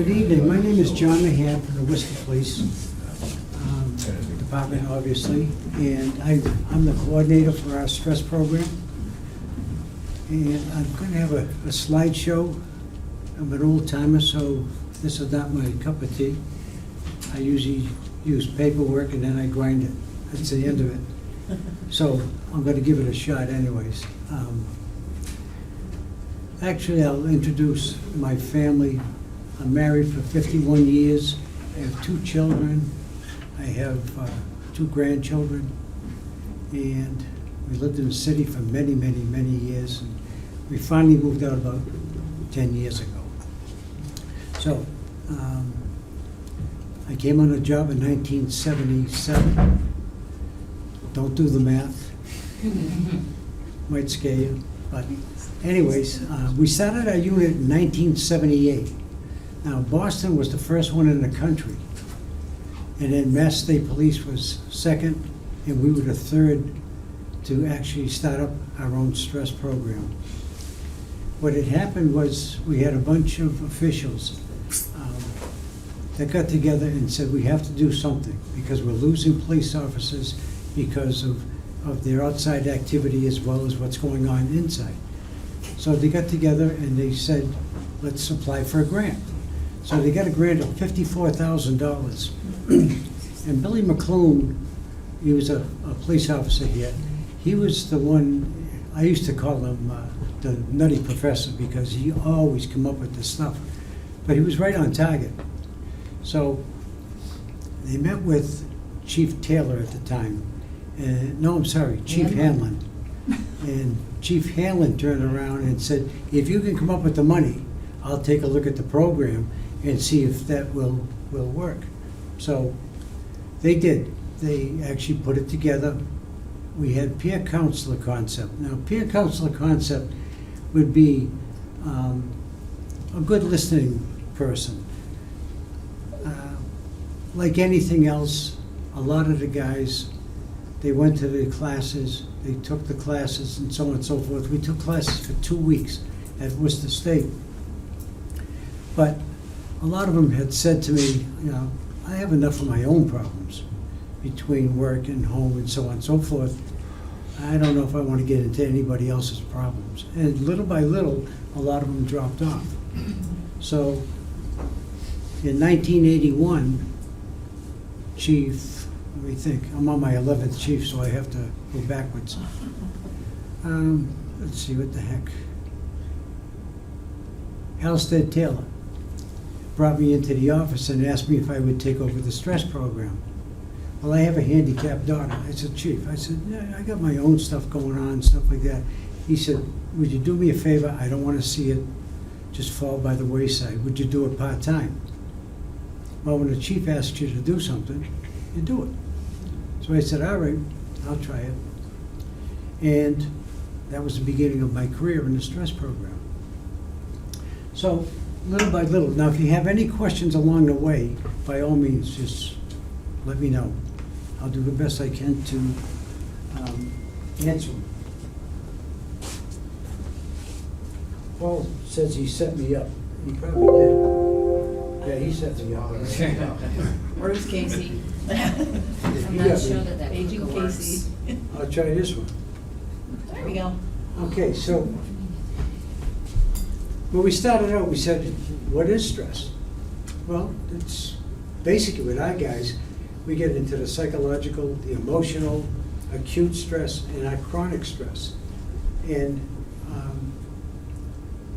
Good evening, my name is John Mahan from the Worcester Police Department, obviously, and I'm the coordinator for our stress program. And I'm going to have a slideshow. I'm an old timer, so this is not my cup of tea. I usually use paperwork and then I grind it. That's the end of it. So I'm going to give it a shot anyways. Actually, I'll introduce my family. I'm married for 51 years. I have 2 children. I have 2 grandchildren. And we lived in the city for many, many, many years. And we finally moved out about 10 years ago. So I came on a job in 1977. Don't do the math. Might scare you. But anyways, we started our unit in 1978. Now, Boston was the first one in the country. And then Mass State Police was second, and we were the third to actually start up our own stress program. What had happened was we had a bunch of officials that got together and said, we have to do something because we're losing police officers because of their outside activity as well as what's going on inside. So they got together and they said, let's apply for a grant. So they got a grant of $54,000. And Billy McClune, he was a police officer here. He was the one, I used to call him the nutty professor because he always come up with this stuff. But he was right on target. So they met with Chief Taylor at the time. No, I'm sorry, Chief Hanlon. And Chief Hanlon turned around and said, if you can come up with the money, I'll take a look at the program and see if that will work. So they did. They actually put it together. We had peer counselor concept. Now, peer counselor concept would be a good listening person. Like anything else, a lot of the guys, they went to the classes, they took the classes and so on and so forth. We took classes for 2 weeks at Worcester State. But a lot of them had said to me, you know, I have enough of my own problems between work and home and so on and so forth. I don't know if I want to get into anybody else's problems. And little by little, a lot of them dropped off. So in 1981, Chief, let me think, I'm on my 11th chief, so I have to go backwards. Let's see, what the heck. Halstead Taylor brought me into the office and asked me if I would take over the stress program. Well, I have a handicapped daughter. I said, Chief, I said, yeah, I got my own stuff going on, stuff like that. He said, would you do me a favor? I don't want to see it just fall by the wayside. Would you do it part-time? Well, when the chief asks you to do something, you do it. So I said, all right, I'll try it. And that was the beginning of my career in the stress program. So little by little. Now, if you have any questions along the way, by all means, just let me know. I'll do the best I can to answer them. Paul says he set me up. He probably did. Yeah, he set me up. Where's Casey? I'm not sure that Agent works. Casey. I'll try this one. There we go. Okay, so when we started out, we said, what is stress? Well, it's basically with our guys, we get into the psychological, the emotional, acute stress, and our chronic stress. And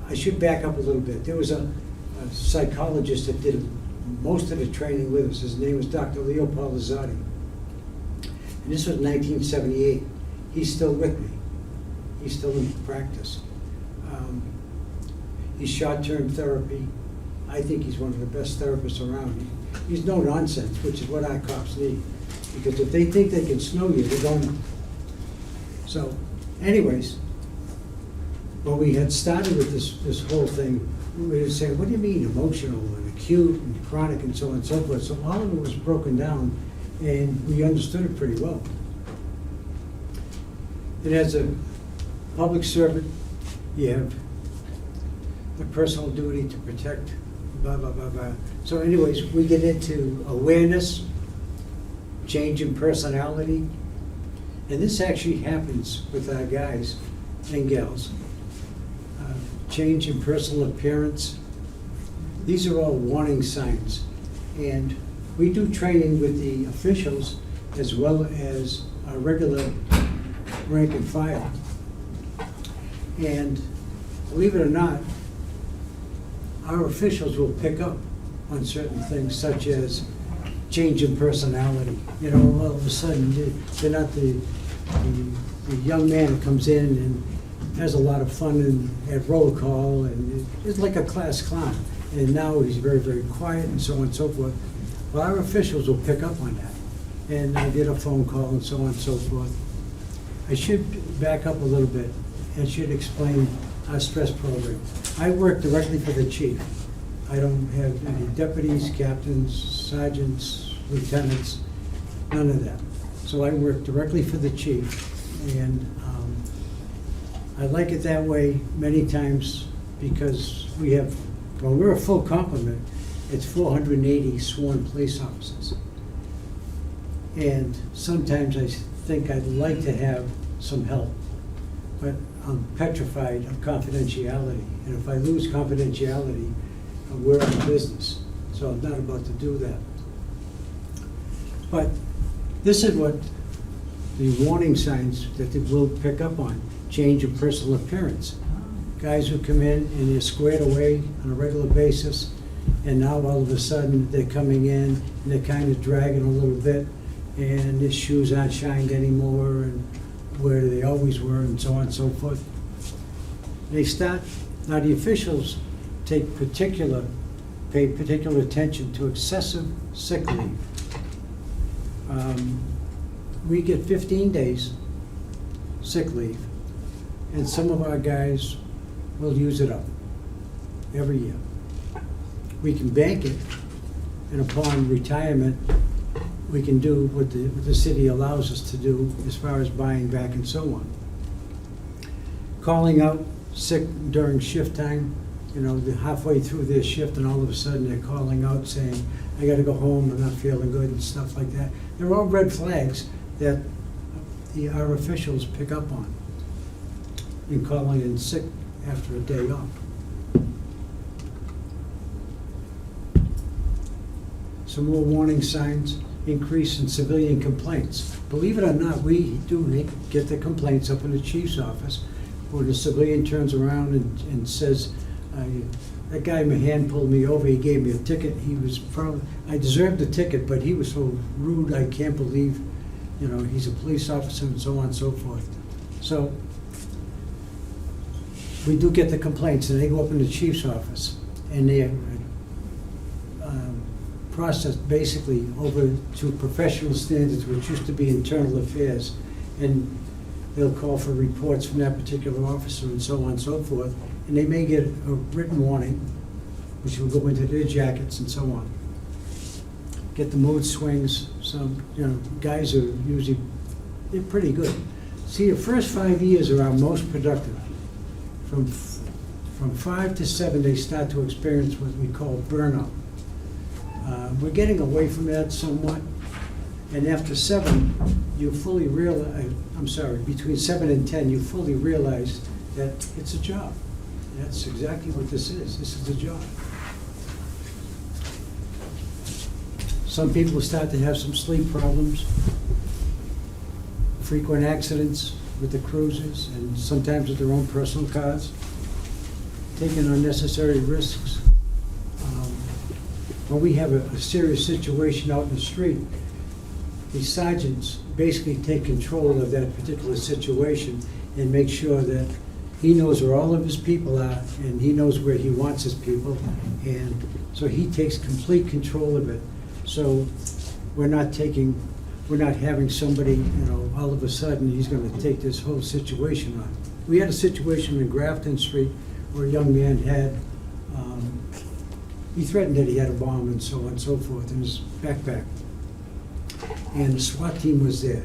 I should back up a little bit. There was a psychologist that did most of the training with us. His name was Dr. Leo Palizzotti. And this was 1978. He's still with me. He's still in practice. He's short-term therapy. I think he's one of the best therapists around. He's no nonsense, which is what our cops need. Because if they think they can snow you, they're going. So, anyways, when we had started with this whole thing, we were saying, what do you mean emotional and acute and chronic and so on and so forth? So all of it was broken down, and we understood it pretty well. And as a public servant, you have the personal duty to protect blah, blah, blah, blah. So anyways, we get into awareness, change in personality, and this actually happens with our guys and gals. Change in personal appearance. These are all warning signs. And we do training with the officials as well as our regular rank and file. And believe it or not, our officials will pick up on certain things such as change in personality. You know, all of a sudden, they're not the young man who comes in and has a lot of fun at roll call and is like a class clown. And now he's very, very quiet and so on and so forth. Well, our officials will pick up on that. And I get a phone call and so on and so forth. I should back up a little bit and should explain our stress program. I work directly for the chief. I don't have any deputies, captains, sergeants, lieutenants, none of that. So I work directly for the chief. And I like it that way many times because we have, when we're a full complement, it's 480 sworn police officers. And sometimes I think I'd like to have some help, but I'm petrified of confidentiality. And if I lose confidentiality, we're out of business. So I'm not about to do that. But this is what the warning signs that they will pick up on. Change in personal appearance. Guys who come in and they're squared away on a regular basis, and now all of a sudden they're coming in and they're kind of dragging a little bit, and their shoes aren't shined anymore, and where they always were, and so on and so forth. They start, now the officials pay particular attention to excessive sick leave. We get 15 days sick leave, and some of our guys will use it up every year. We can bank it, and upon retirement, we can do what the city allows us to do as far as buying back and so on. Calling out sick during shift time, you know, they're halfway through their shift and all of a sudden they're calling out saying, I gotta go home, I'm not feeling good and stuff like that. They're all red flags that our officials pick up on in calling in sick after a day off. Some more warning signs: increase in civilian complaints. Believe it or not, we do get the complaints up in the chief's office where the civilian turns around and says, that guy Mahan pulled me over, he gave me a ticket, I deserved the ticket, but he was so rude, I can't believe, you know, he's a police officer and so on and so forth. So we do get the complaints, and they go up in the chief's office, and they're processed basically over to professional standards, which used to be internal affairs, and they'll call for reports from that particular officer and so on and so forth, and they may get a written warning, which will go into their jackets and so on. Get the mood swings. Some, you know, guys are usually, they're pretty good. See, the first 5 years are our most productive. From 5 to 7, they start to experience what we call burnout. We're getting away from that somewhat, and after 7, you fully realize, between 7 and 10, you fully realize that it's a job. That's exactly what this is. This is a job. Some people start to have some sleep problems, frequent accidents with the cruisers, and sometimes with their own personal cars, taking unnecessary risks. When we have a serious situation out in the street, these sergeants basically take control of that particular situation and make sure that he knows where all of his people are, and he knows where he wants his people, and so he takes complete control of it. So we're not having somebody, you know, all of a sudden he's going to take this whole situation on. We had a situation in Grafton Street where a young man had, he threatened that he had a bomb and so on and so forth in his backpack. And the SWAT team was there.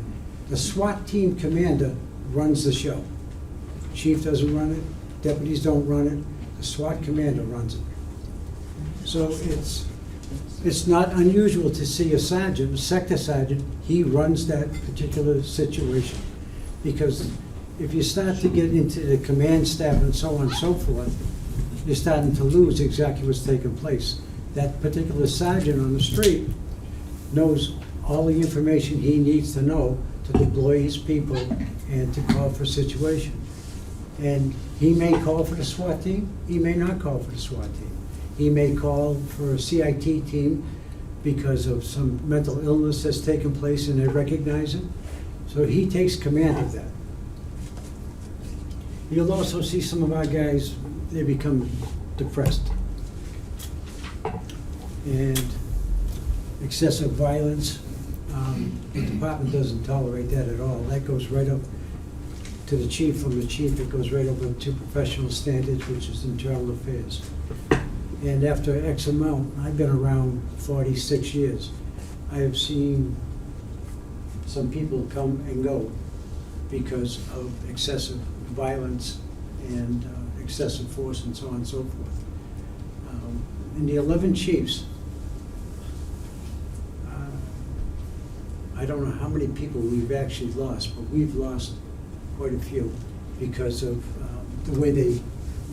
The SWAT team commander runs the show. Chief doesn't run it, deputies don't run it, the SWAT commander runs it. So it's not unusual to see a sergeant, a sector sergeant, he runs that particular situation. Because if you start to get into the command staff and so on and so forth, you're starting to lose exactly what's taking place. That particular sergeant on the street knows all the information he needs to know to deploy his people and to call for a situation. And he may call for the SWAT team, he may not call for the SWAT team. He may call for a CIT team because of some mental illness that's taken place and they recognize it. So he takes command of that. You'll also see some of our guys, they become depressed. And excessive violence, the department doesn't tolerate that at all. That goes right up to the chief. From the chief, it goes right over to professional standards, which is internal affairs. And after X amount, I've been around 46 years. I have seen some people come and go because of excessive violence and excessive force and so on and so forth. In the 11 chiefs, I don't know how many people we've actually lost, but we've lost quite a few because of the way they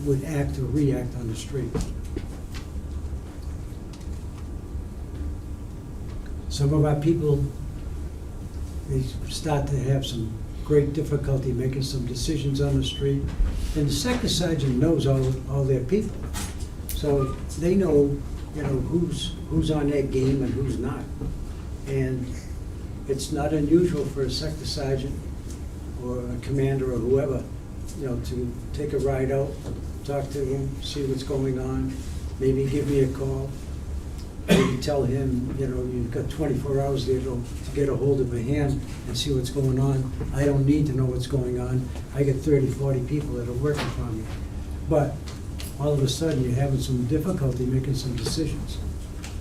would act or react on the street. Some of our people, they start to have some great difficulty making some decisions on the street. And the sector sergeant knows all their people. So they know, who's on their game and who's not. And it's not unusual for a sector sergeant or a commander or whoever, to take a ride out, talk to him, see what's going on, maybe give me a call. Maybe tell him, you've got 24 hours there to get a hold of a hand and see what's going on. I don't need to know what's going on. I get 30, 40 people that are working for me. But all of a sudden, you're having some difficulty making some decisions.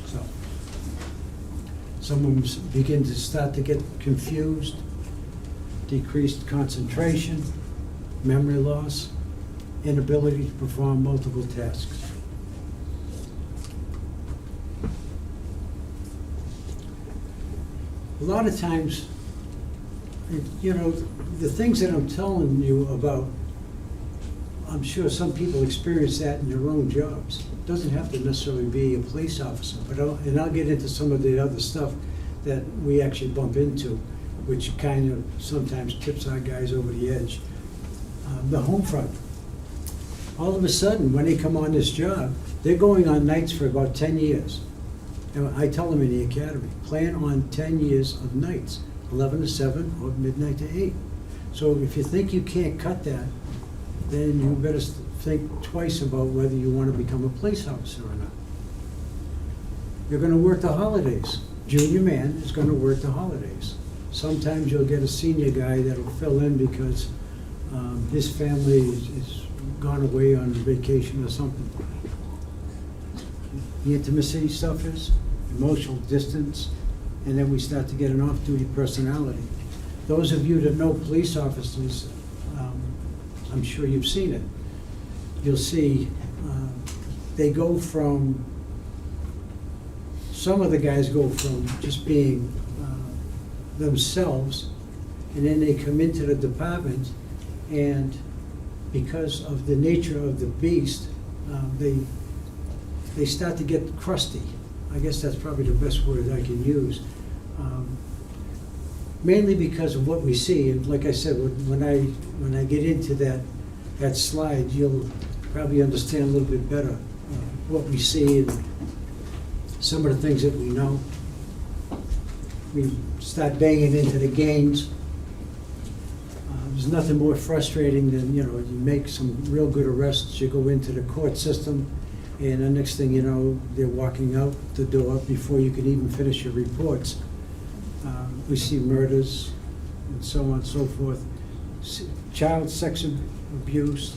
So some of them begin to start to get confused, decreased concentration, memory loss, inability to perform multiple tasks. A lot of times, the things that I'm telling you about, I'm sure some people experience that in their own jobs. It doesn't have to necessarily be a police officer, but I'll get into some of the other stuff that we actually bump into, which kind of sometimes tips our guys over the edge. The home front. All of a sudden, when they come on this job, they're going on nights for about 10 years. And I tell them in the academy, plan on 10 years of nights, 11 to 7 or midnight to 8. So if you think you can't cut that, then you better think twice about whether you want to become a police officer or not. You're going to work the holidays. Junior man is going to work the holidays. Sometimes you'll get a senior guy that'll fill in because his family is gone away on vacation or something. The intimacy stuff is emotional distance, and then we start to get an off-duty personality. Those of you that know police officers, I'm sure you've seen it. You'll see they go from, some of the guys go from just being themselves, and then they come into the department, and because of the nature of the beast, they start to get crusty. I guess that's probably the best word I can use. Mainly because of what we see, and like I said, when I get into that slide, you'll probably understand a little bit better what we see and some of the things that we know. We start banging into the gains. There's nothing more frustrating than, you make some real good arrests, you go into the court system, and the next thing you know, they're walking out the door before you can even finish your reports. We see murders and so on and so forth. Child sex abuse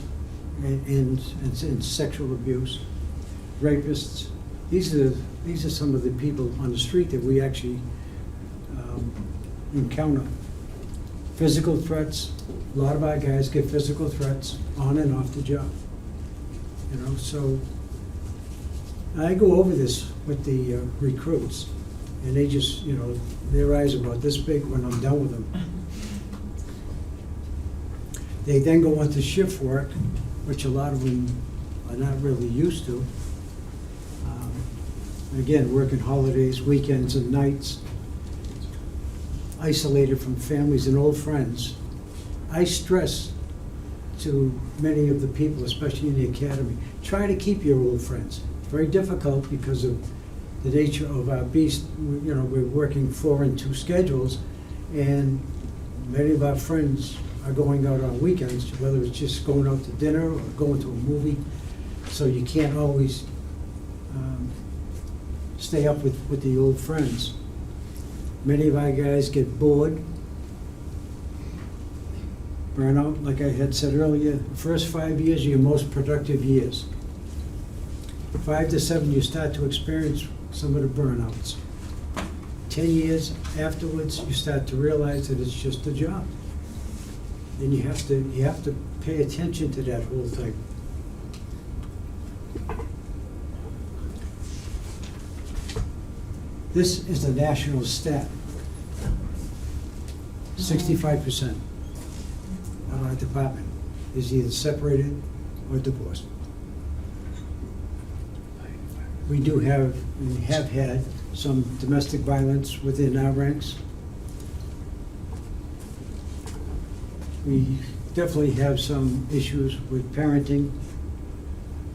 and sexual abuse. Rapists. These are some of the people on the street that we actually encounter. Physical threats. A lot of our guys get physical threats on and off the job. So I go over this with the recruits, and they just, their eyes are about this big when I'm done with them. They then go on to shift work, which a lot of them are not really used to. Again, working holidays, weekends, and nights, isolated from families and old friends. I stress to many of the people, especially in the academy, try to keep your old friends. Very difficult because of the nature of our beast. We're working 4 and 2 schedules, and many of our friends are going out on weekends, whether it's just going out to dinner or going to a movie. So you can't always stay up with the old friends. Many of our guys get bored, burnout, like I had said earlier. The first 5 years are your most productive years. 5 to 7, you start to experience some of the burnouts. 10 years afterwards, you start to realize that it's just a job. And you have to pay attention to that whole thing. This is the national stat. 65% of our department is either separated or divorced. We have had some domestic violence within our ranks. We definitely have some issues with parenting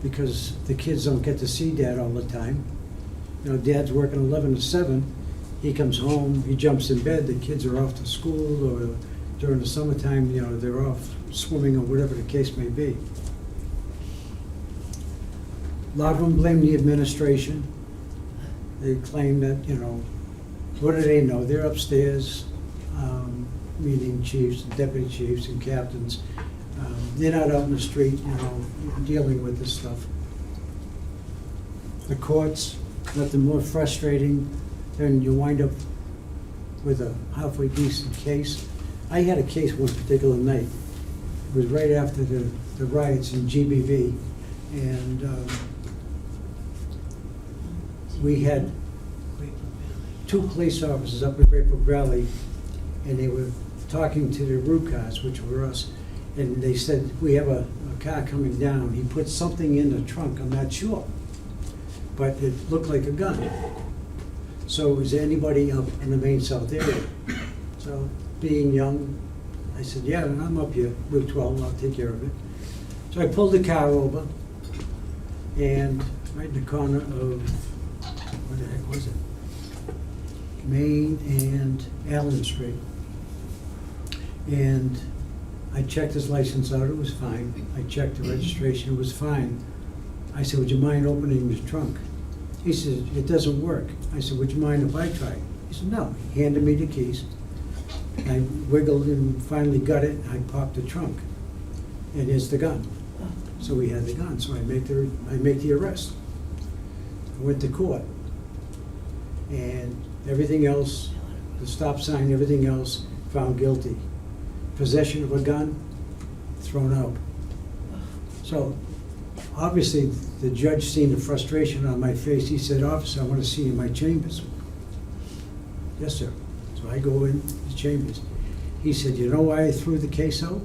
because the kids don't get to see dad all the time. Dad's working 11 to 7, he comes home, he jumps in bed, the kids are off to school, or during the summertime, they're off swimming or whatever the case may be. A lot of them blame the administration. They claim that, what do they know? They're upstairs, meeting chiefs, deputy chiefs, and captains. They're not out in the street, dealing with this stuff. The courts, nothing more frustrating than you wind up with a halfway decent case. I had a case one particular night. It was right after the riots in GBV, and we had 2 police officers up at Grateful Valley, and they were talking to the root cause, which were us, and they said, we have a car coming down. He put something in the trunk, I'm not sure, but it looked like a gun. So is anybody up in the main south area? So being young, I said, yeah, I'm up here, Route 12, I'll take care of it. So I pulled the car over, and right in the corner of, what the heck was it? Main and Allen Street. And I checked his license out, it was fine. I checked the registration, it was fine. I said, would you mind opening the trunk? He said, it doesn't work. I said, would you mind if I try? He said, no. He handed me the keys. I wiggled and finally got it. I popped the trunk. And here's the gun. So we had the gun. So I make the arrest. I went to court. And everything else, the stop sign, everything else, found guilty. Possession of a gun, thrown out. So obviously, the judge seen the frustration on my face. He said, officer, I want to see you in my chambers. Yes, sir. So I go in the chambers. He said, you know why I threw the case out?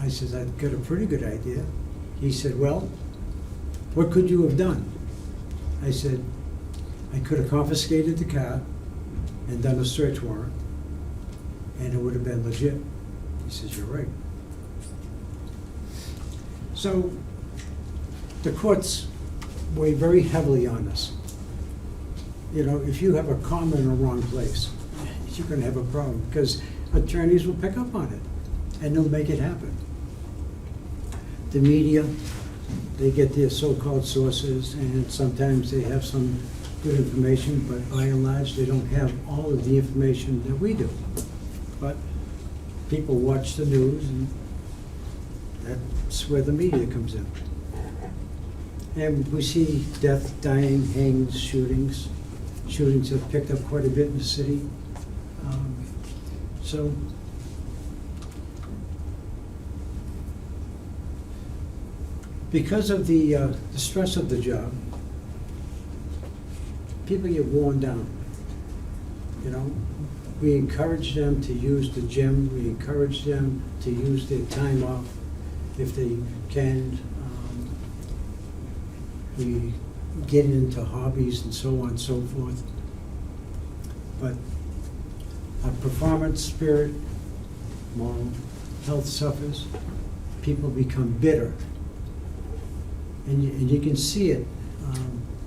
I said, I've got a pretty good idea. He said, well, what could you have done? I said, I could have confiscated the car and done a search warrant, and it would have been legit. He says, you're right. So the courts weigh very heavily on us. If you have a comma in the wrong place, you're going to have a problem because attorneys will pick up on it and they'll make it happen. The media, they get their so-called sources, and sometimes they have some good information, but by and large, they don't have all of the information that we do. But people watch the news, and that's where the media comes in. And we see death, dying, hangs, shootings. Shootings have picked up quite a bit in the city. So Because of the stress of the job, people get worn down. You know, we encourage them to use the gym. We encourage them to use their time off if they can. We get into hobbies and so on and so forth. But our performance, spirit, moral health suffers. People become bitter. And you can see it.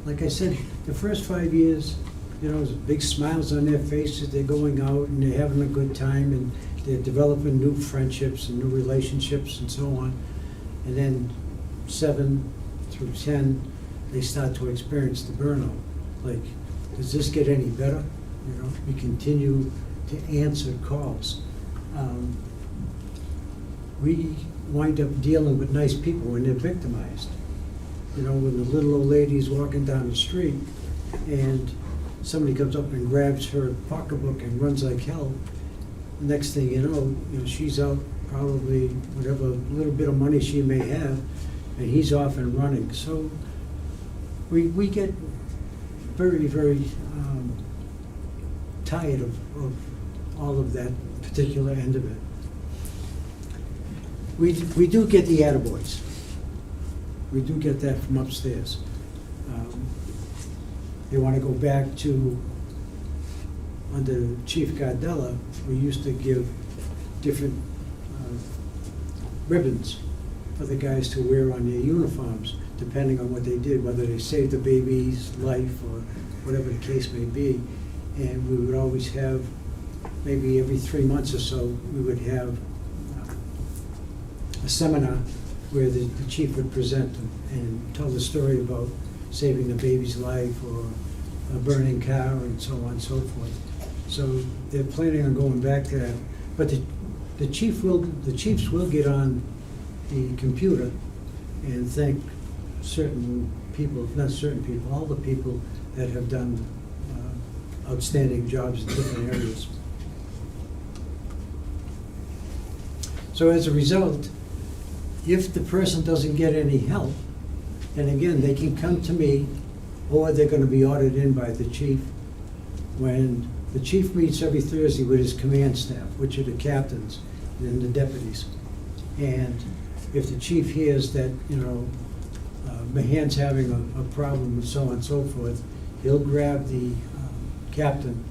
Like I said, the first 5 years, you know, there's big smiles on their faces. They're going out and they're having a good time and they're developing new friendships and new relationships and so on. And then 7 through 10, they start to experience the burnout. Like, does this get any better? You know, we continue to answer calls. We wind up dealing with nice people when they're victimized. You know, when the little old lady's walking down the street and somebody comes up and grabs her pocketbook and runs like hell, next thing you know, she's out probably whatever little bit of money she may have, and he's off and running. So we get very, very tired of all of that particular end of it. We do get the attaboys. We do get that from upstairs. They want to go back to, under Chief Gardella, we used to give different ribbons for the guys to wear on their uniforms, depending on what they did, whether they saved the baby's life or whatever the case may be. And we would always have, maybe every 3 months or so, we would have a seminar where the chief would present and tell the story about saving the baby's life or a burning car and so on and so forth. So they're planning on going back to that. But the chiefs will get on the computer and thank certain people, not certain people, all the people that have done outstanding jobs in different areas. So as a result, if the person doesn't get any help, and again, they can come to me, or they're going to be ordered in by the chief. When the chief meets every Thursday with his command staff, which are the captains and the deputies. And if the chief hears that, you know, Mahan's having a problem and so on and so forth, he'll grab the captain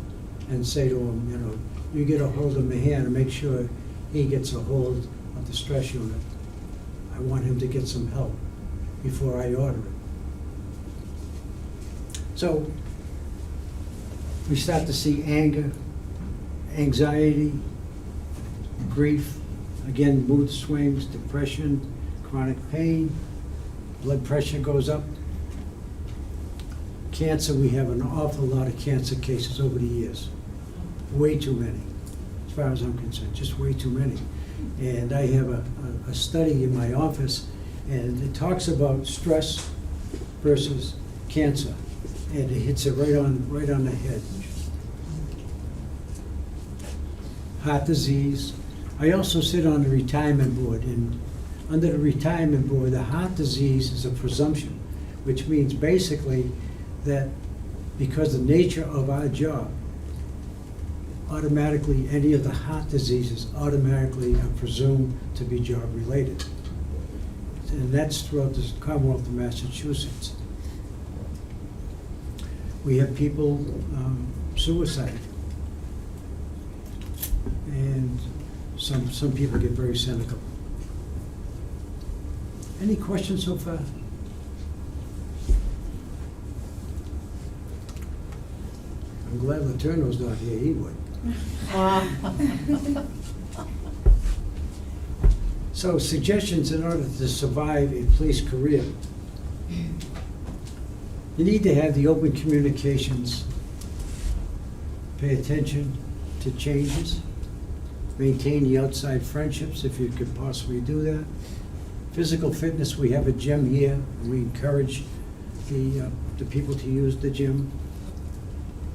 and say to him, you know, you get a hold of Mahan and make sure he gets a hold of the stress unit. I want him to get some help before I order it. So we start to see anger, anxiety, grief, again, mood swings, depression, chronic pain, blood pressure goes up. Cancer, we have an awful lot of cancer cases over the years. Way too many, as far as I'm concerned, just way too many. And I have a study in my office, and it talks about stress versus cancer, and it hits it right on the head. Heart disease. I also sit on the retirement board, and under the retirement board, the heart disease is a presumption, which means basically that because the nature of our job, automatically any of the heart diseases automatically are presumed to be job related. And that's throughout the Commonwealth of Massachusetts. We have people suicide. And some people get very cynical. Any questions so far? I'm glad Letourneau's not here, he would. So suggestions in order to survive a police career. You need to have the open communications, pay attention to changes, maintain the outside friendships if you could possibly do that. Physical fitness, we have a gym here, and we encourage the people to use the gym.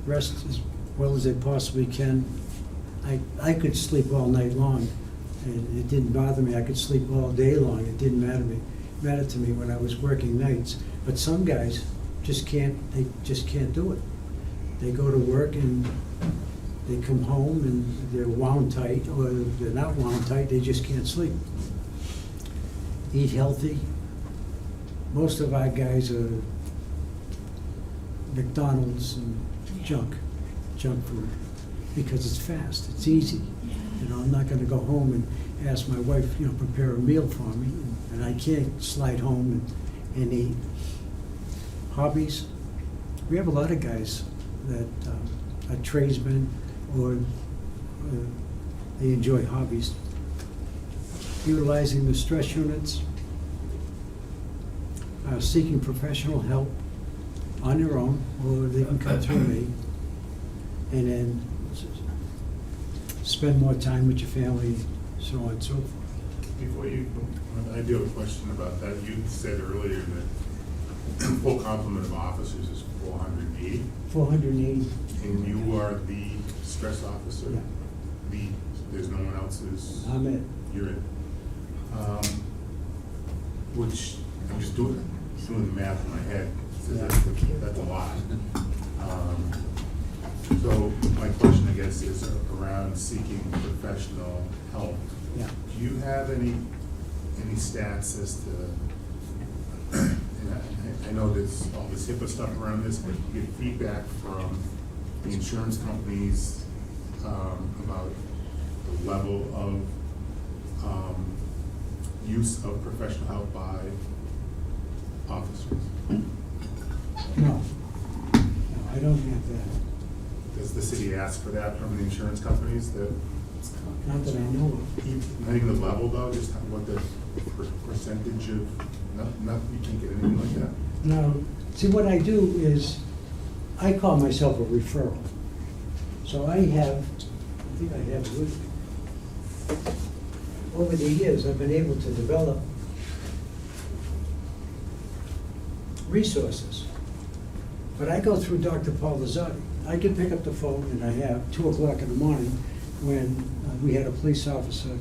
Rest as well as they possibly can. I could sleep all night long, and it didn't bother me. I could sleep all day long. It didn't matter to me. mattered to me when I was working nights. But some guys just can't, they just can't do it. They go to work and they come home and they're wound tight, or they're not wound tight, they just can't sleep. Eat healthy. Most of our guys are McDonald's and junk food, because it's fast, it's easy. You know, I'm not gonna go home and ask my wife, you know, prepare a meal for me, and I can't slide home and eat. Hobbies, we have a lot of guys that are tradesmen, or they enjoy hobbies. Utilizing the stress units, seeking professional help on their own, or they can come through me, and then spend more time with your family, so on and so forth. Before you, I do have a question about that. You said earlier that full complement of officers is 480, 480. and you are the stress officer? Yeah. There's no one else who's? I'm it. You're it. Which, I'm just doing the math in my head, so that's a lot. So my question, I guess, is around seeking professional help. Yeah. Do you have any stats as to, and I know there's all this HIPAA stuff around this, but you get feedback from the insurance companies about the level of use of professional help by officers? No, I don't have that. Does the city ask for that from the insurance companies? That Not that I know of. not even the level though, just what the percentage of, you can't get anything like that? No, see, what I do is, I call myself a referral. So I think I have it with me. Over the years, I've been able to develop resources. But I go through Dr. Paul Lazzotti. I can pick up the phone, and I have 2 o'clock in the morning, when we had a police officer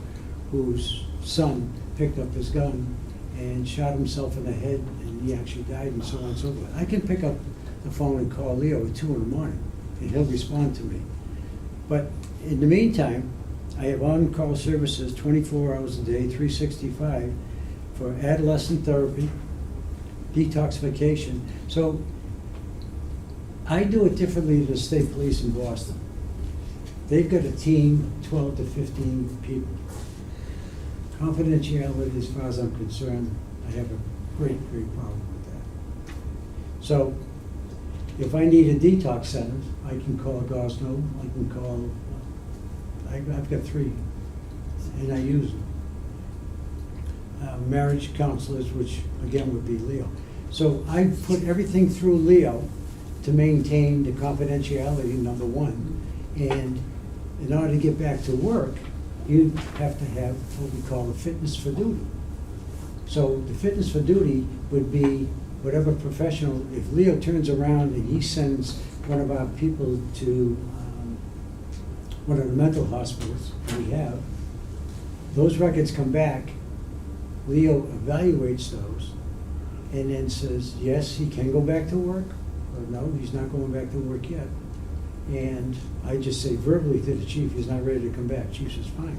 whose son picked up his gun and shot himself in the head, and he actually died, and so on and so forth. I can pick up the phone and call Leo at 2 in the morning, and he'll respond to me. But in the meantime, I have on-call services 24 hours a day, 365, for adolescent therapy, detoxification. So I do it differently than the state police in Boston. They've got a team, 12 to 15 people. Confidentiality, as far as I'm concerned, I have a great problem with that. So if I need a detox center, I can call Gosno, I can call, I've got 3, and I use them. Marriage counselors, which again would be Leo. So I put everything through Leo to maintain the confidentiality, number 1. And in order to get back to work, you have to have what we call a fitness for duty. So the fitness for duty would be whatever professional, if Leo turns around and he sends one of our people to one of the mental hospitals we have, those records come back, Leo evaluates those, and then says, yes, he can go back to work, or no, he's not going back to work yet. And I just say verbally to the chief, he's not ready to come back. Chief says, fine.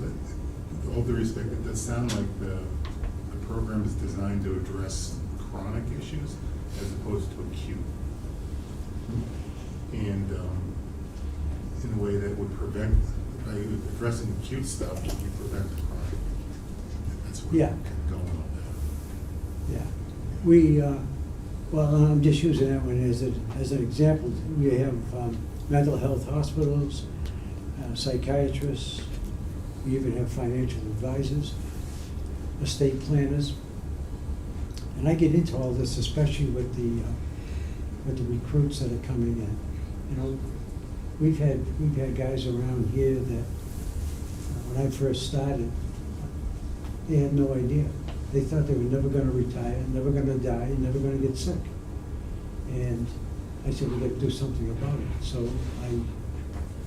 With all due respect, it does sound like the program is designed to address chronic issues as opposed to acute. And in a way that would prevent, by addressing acute stuff, would you prevent the chronic? That's where Yeah. I'm going on that. Yeah. We, well, I'm just using that one as an example. We have mental health hospitals, psychiatrists, we even have financial advisors, estate planners. And I get into all this, especially with the recruits that are coming in. You know, we've had guys around here that, when I first started, they had no idea. They thought they were never gonna retire, never gonna die, never gonna get sick. And I said, we gotta do something about it. So I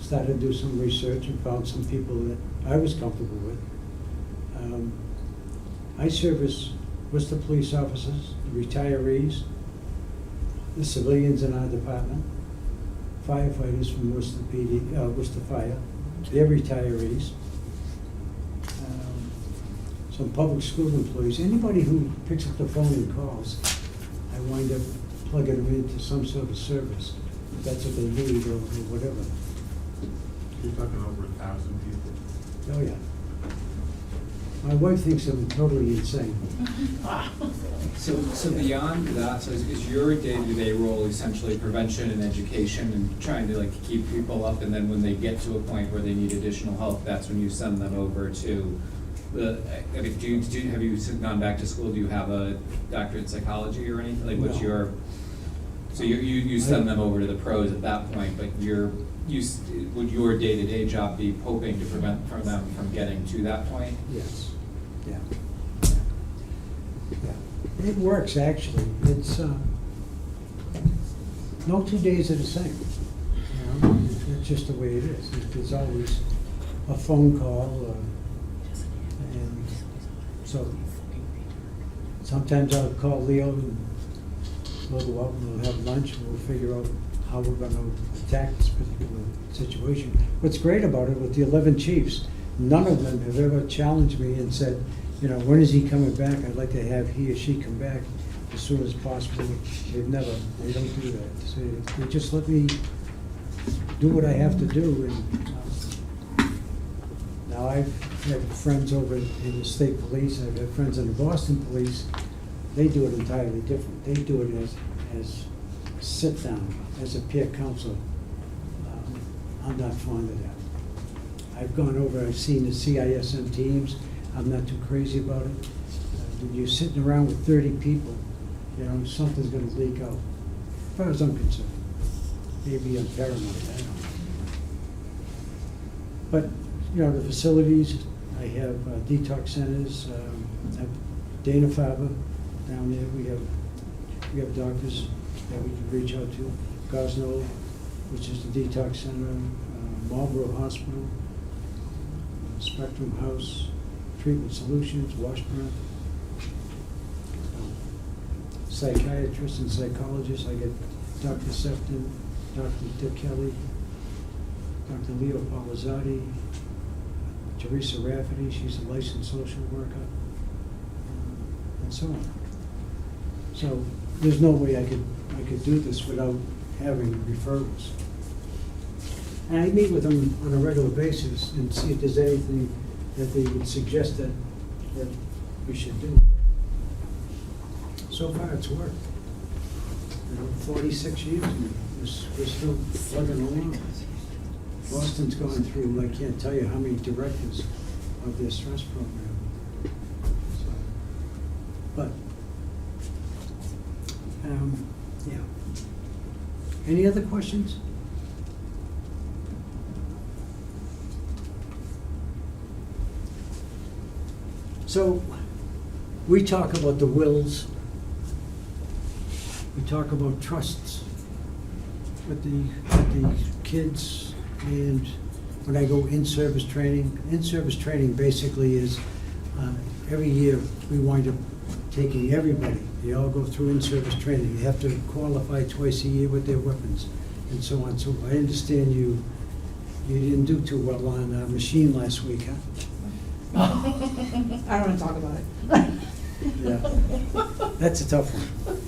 started to do some research and found some people that I was comfortable with. I service Worcester police officers, retirees, the civilians in our department, firefighters from Worcester PD, Worcester Fire, they're retirees, some public school employees, anybody who picks up the phone and calls, I wind up plugging them into some sort of service, if that's what they need or whatever. You're talking over 1,000 people. Oh, yeah. My wife thinks I'm totally insane. So beyond that, so is your day-to-day role essentially prevention and education and trying to like keep people up, and then when they get to a point where they need additional help, that's when you send them over to the, I mean, have you gone back to school? Do you have a doctorate in psychology or anything? Like what's No. your, so you send them over to the pros at that point, but would your day-to-day job be hoping to prevent them from getting to that point? Yes, yeah. Yeah. It works, actually. It's, no 2 days are the same. You know, it's just the way it is. There's always a phone call, and so sometimes I'll call Leo and we'll go out and we'll have lunch and we'll figure out how we're gonna attack this particular situation. What's great about it with the 11 chiefs, none of them have ever challenged me and said, you know, when is he coming back? I'd like to have he or she come back as soon as possible. They don't do that. So they just let me do what I have to do. And now I've had friends over in the state police, I've had friends in the Boston police. They do it entirely different. They do it as sit down, as a peer counsel. I'm not fond of that. I've gone over, I've seen the CISM teams. I'm not too crazy about it. When you're sitting around with 30 people, you know, something's gonna leak out. As far as I'm concerned. Maybe I'm paranoid, I don't know. But, you know, the facilities, I have detox centers, I have Dana-Farber down there. We have doctors that we can reach out to. Gosnell, which is the detox center, Marlborough Hospital, Spectrum House, Treatment Solutions, Washburn. Psychiatrists and psychologists, I get Dr. Sefton, Dr. Dick Kelly, Dr. Leo Palizzati, Teresa Rafferty, she's a licensed social worker, and so on. So there's no way I could do this without having referrals. And I meet with them on a regular basis and see if there's anything that they would suggest that we should do. So far, it's worked. You know, 46 years, and we're still plugging along. Boston's gone through, I can't tell you how many directives of their stress program. So, but, yeah. Any other questions? So, we talk about the wills. We talk about trusts with the kids, and when I go in-service training basically is, every year we wind up taking everybody. They all go through in-service training. You have to qualify twice a year with their weapons and so on. So I understand you didn't do too well on machine last week, huh? I don't want to talk about it. Yeah, that's a tough one.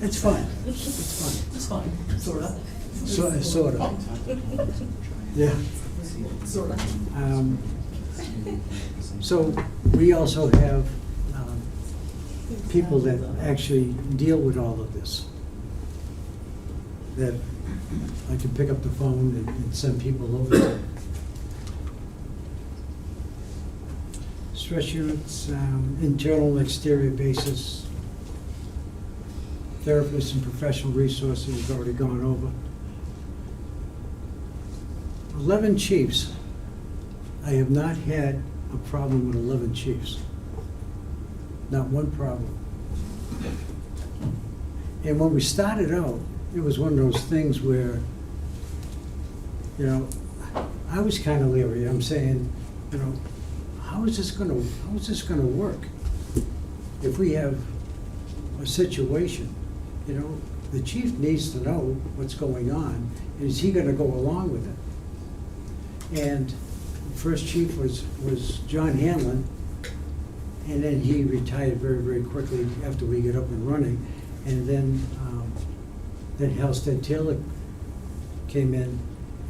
It's fun. It's fun. It's fine, sorta. Sort of. Yeah. Sorta. So we also have people that actually deal with all of this. That I can pick up the phone and send people over to. Stress units, internal and exterior basis, therapists and professional resources we've already gone over. 11 chiefs. I have not had a problem with 11 chiefs. Not one problem. And when we started out, it was one of those things where, you know, I was kind of leery. I'm saying, you know, how is this gonna work? if we have a situation, you know, the chief needs to know what's going on, and is he gonna go along with it? And the first chief was John Hanlon, and then he retired very, very quickly after we got up and running. And then Halstead Taylor came in,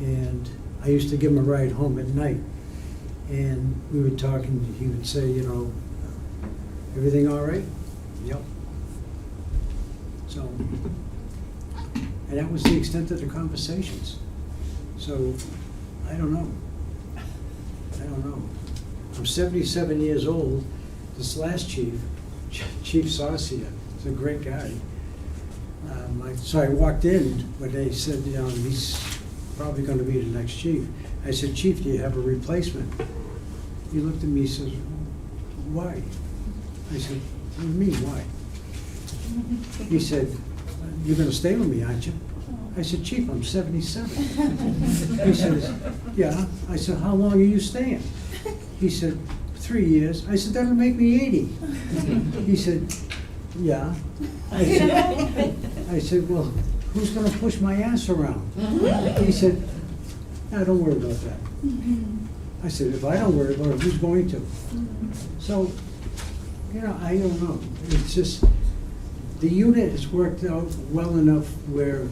and I used to give him a ride home at night. And we were talking, he would say, you know, everything all right? Yep. So, and that was the extent of the conversations. So, I don't know. I'm 77 years old. This last chief, Chief Saucia, is a great guy. So I walked in when they said, you know, he's probably gonna be the next chief. I said, Chief, do you have a replacement? He looked at me and says, why? I said, what do you mean, why? He said, you're gonna stay with me, aren't you? I said, Chief, I'm 77. He says, yeah. I said, how long are you staying? He said, 3 years. I said, that'll make me 80. He said, yeah. I said, well, who's gonna push my ass around? He said, no, don't worry about that. I said, if I don't worry about it, who's going to? So, you know, I don't know. It's just, the unit has worked out well enough where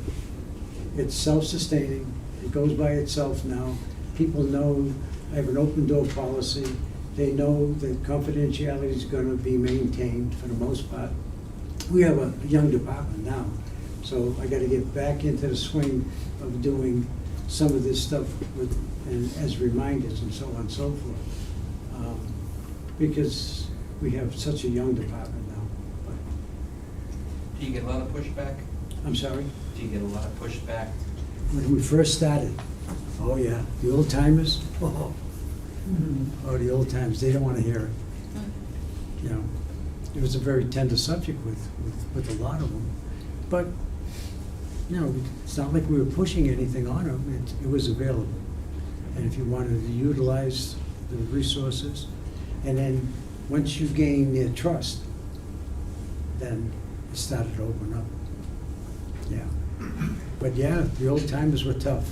it's self-sustaining. It goes by itself now. People know I have an open door policy. They know that confidentiality is gonna be maintained for the most part. We have a young department now, so I gotta get back into the swing of doing some of this stuff with, and as reminders and so on and so forth. Because we have such a young department now. But Do you get a lot of pushback? I'm sorry? Do you get a lot of pushback? When we first started, oh yeah, the old timers, oh, the old timers, they don't wanna hear it. You know, it was a very tender subject with a lot of them. But, you know, it's not like we were pushing anything on them, it was available. And if you wanted to utilize the resources, and then once you gain their trust, then it started to open up. Yeah. But yeah, the old timers were tough.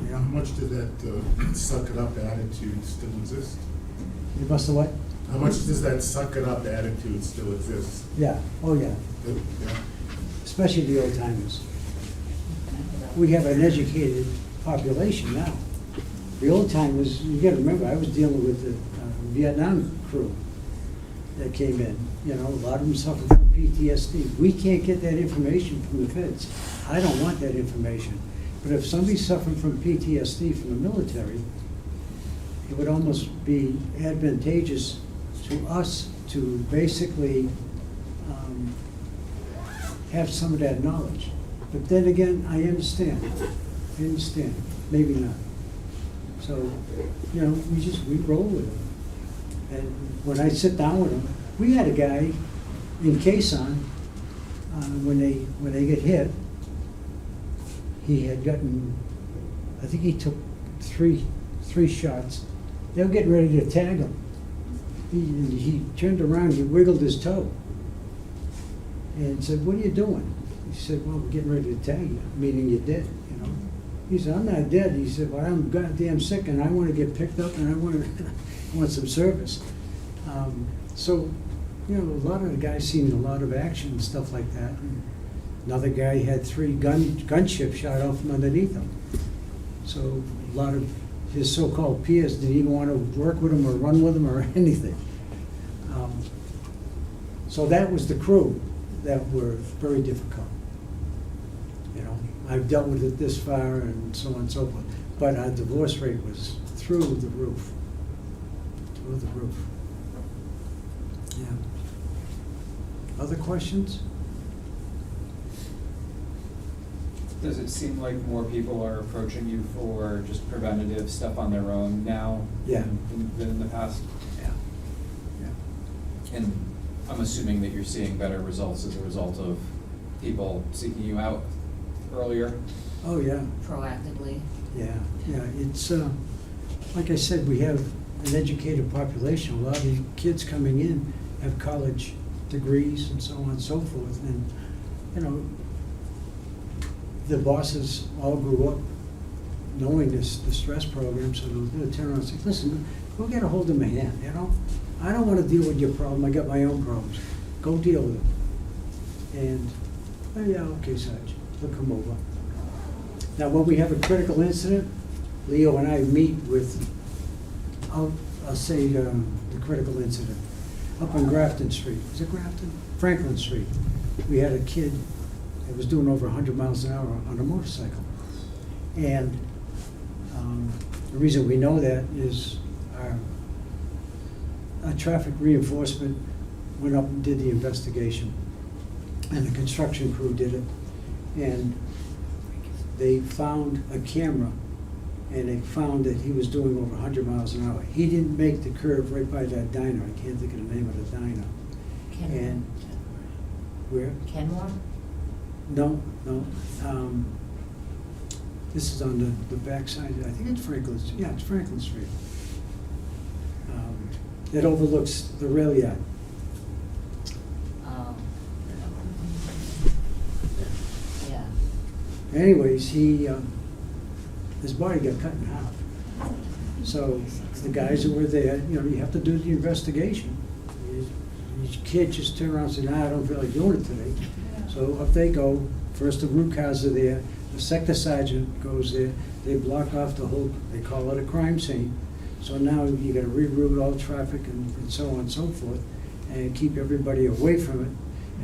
You How know, much did that suck it up attitude still exist? you must have what? How much does that suck it up attitude still exist? Yeah, oh yeah, Yeah. especially the old timers. We have an educated population now. The old timers, you gotta remember, I was dealing with the Vietnam crew that came in. You know, a lot of them suffer from PTSD. We can't get that information from the feds. I don't want that information. But if somebody's suffering from PTSD from the military, it would almost be advantageous to us to basically have some of that knowledge. But then again, I understand, maybe not. So, you know, we roll with them. And when I sit down with them, we had a guy in Quezon, when they get hit, he had gotten, I think he took three shots. They were getting ready to tag him. He turned around, he wiggled his toe and said, what are you doing? He said, well, we're getting ready to tag you, meaning you're dead, you know. He said, I'm not dead. He said, well, I'm goddamn sick and I want to get picked up and I want some service. So, you know, a lot of the guys seen a lot of action and stuff like that. And another guy had 3 gunship shot out from underneath him. So a lot of his so-called peers didn't even want to work with him or run with him or anything. So that was the crew that were very difficult. You know, I've dealt with it this far and so on and so forth. But our divorce rate was through the roof. Through the roof. Yeah. Other questions? Does it seem like more people are approaching you for just preventative stuff on their own now? Yeah. Than in the past? Yeah. Yeah. And I'm assuming that you're seeing better results as a result of people seeking you out earlier? Oh, yeah. Proactively. Yeah, yeah, it's, like I said, we have an educated population. A lot of these kids coming in have college degrees and so on and so forth. And, you know, the bosses all grew up knowing the stress program, so they'll turn around and say, listen, go get a hold of my hand, you know? I don't want to deal with your problem, I got my own problems. Go deal with them. And, oh yeah, okay, Sarge, they'll come over. Now, when we have a critical incident, Leo and I meet with, I'll say the critical incident, up on Grafton Street. Is it Grafton? Franklin Street. We had a kid that was doing over 100 miles an hour on a motorcycle. And the reason we know that is our traffic reinforcement went up and did the investigation, and the construction crew did it, and they found a camera, and they found that he was doing over 100 miles an hour. He didn't make the curve right by that diner. I can't think of the name of the diner. And where? Kenmore? No. This is on the backside. I think it's Franklin. Yeah, it's Franklin Street. It overlooks the rail yard. Oh. Yeah. Anyways, his body got cut in half. So the guys who were there, you know, you have to do the investigation. These kids just turn around and say, nah, I don't feel like doing it today. So up they go. First the root cause are there. The sector sergeant goes there. They block off the whole, they call it a crime scene. So now you gotta reroute all traffic and so on and so forth, and keep everybody away from it.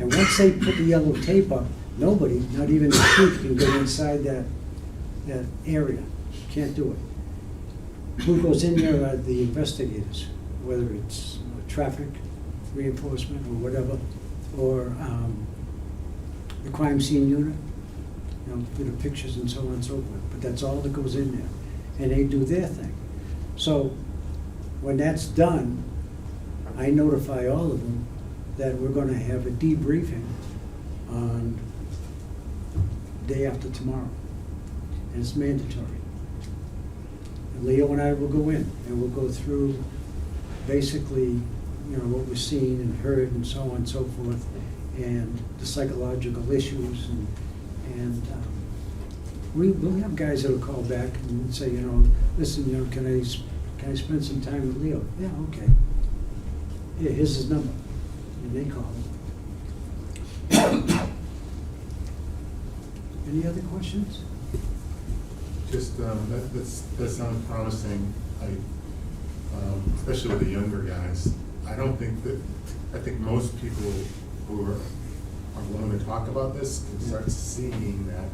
And once they put the yellow tape up, nobody, not even the chief, can go inside that area. Can't do it. Who goes in there are the investigators, whether it's traffic reinforcement or whatever, or the crime scene unit, you know, for the pictures and so on and so forth. But that's all that goes in there, and they do their thing. So when that's done, I notify all of them that we're gonna have a debriefing on day after tomorrow, and it's mandatory. And Leo and I will go in, and we'll go through basically, you know, what we've seen and heard and so on and so forth, and the psychological issues, and we'll have guys that'll call back and say, you know, listen, you know, can I spend some time with Leo? Yeah, okay. Yeah, here's his number, and they call him. Any other questions? Just, that sounds promising, especially with the younger guys. I think most people who are willing to talk about this can start seeing that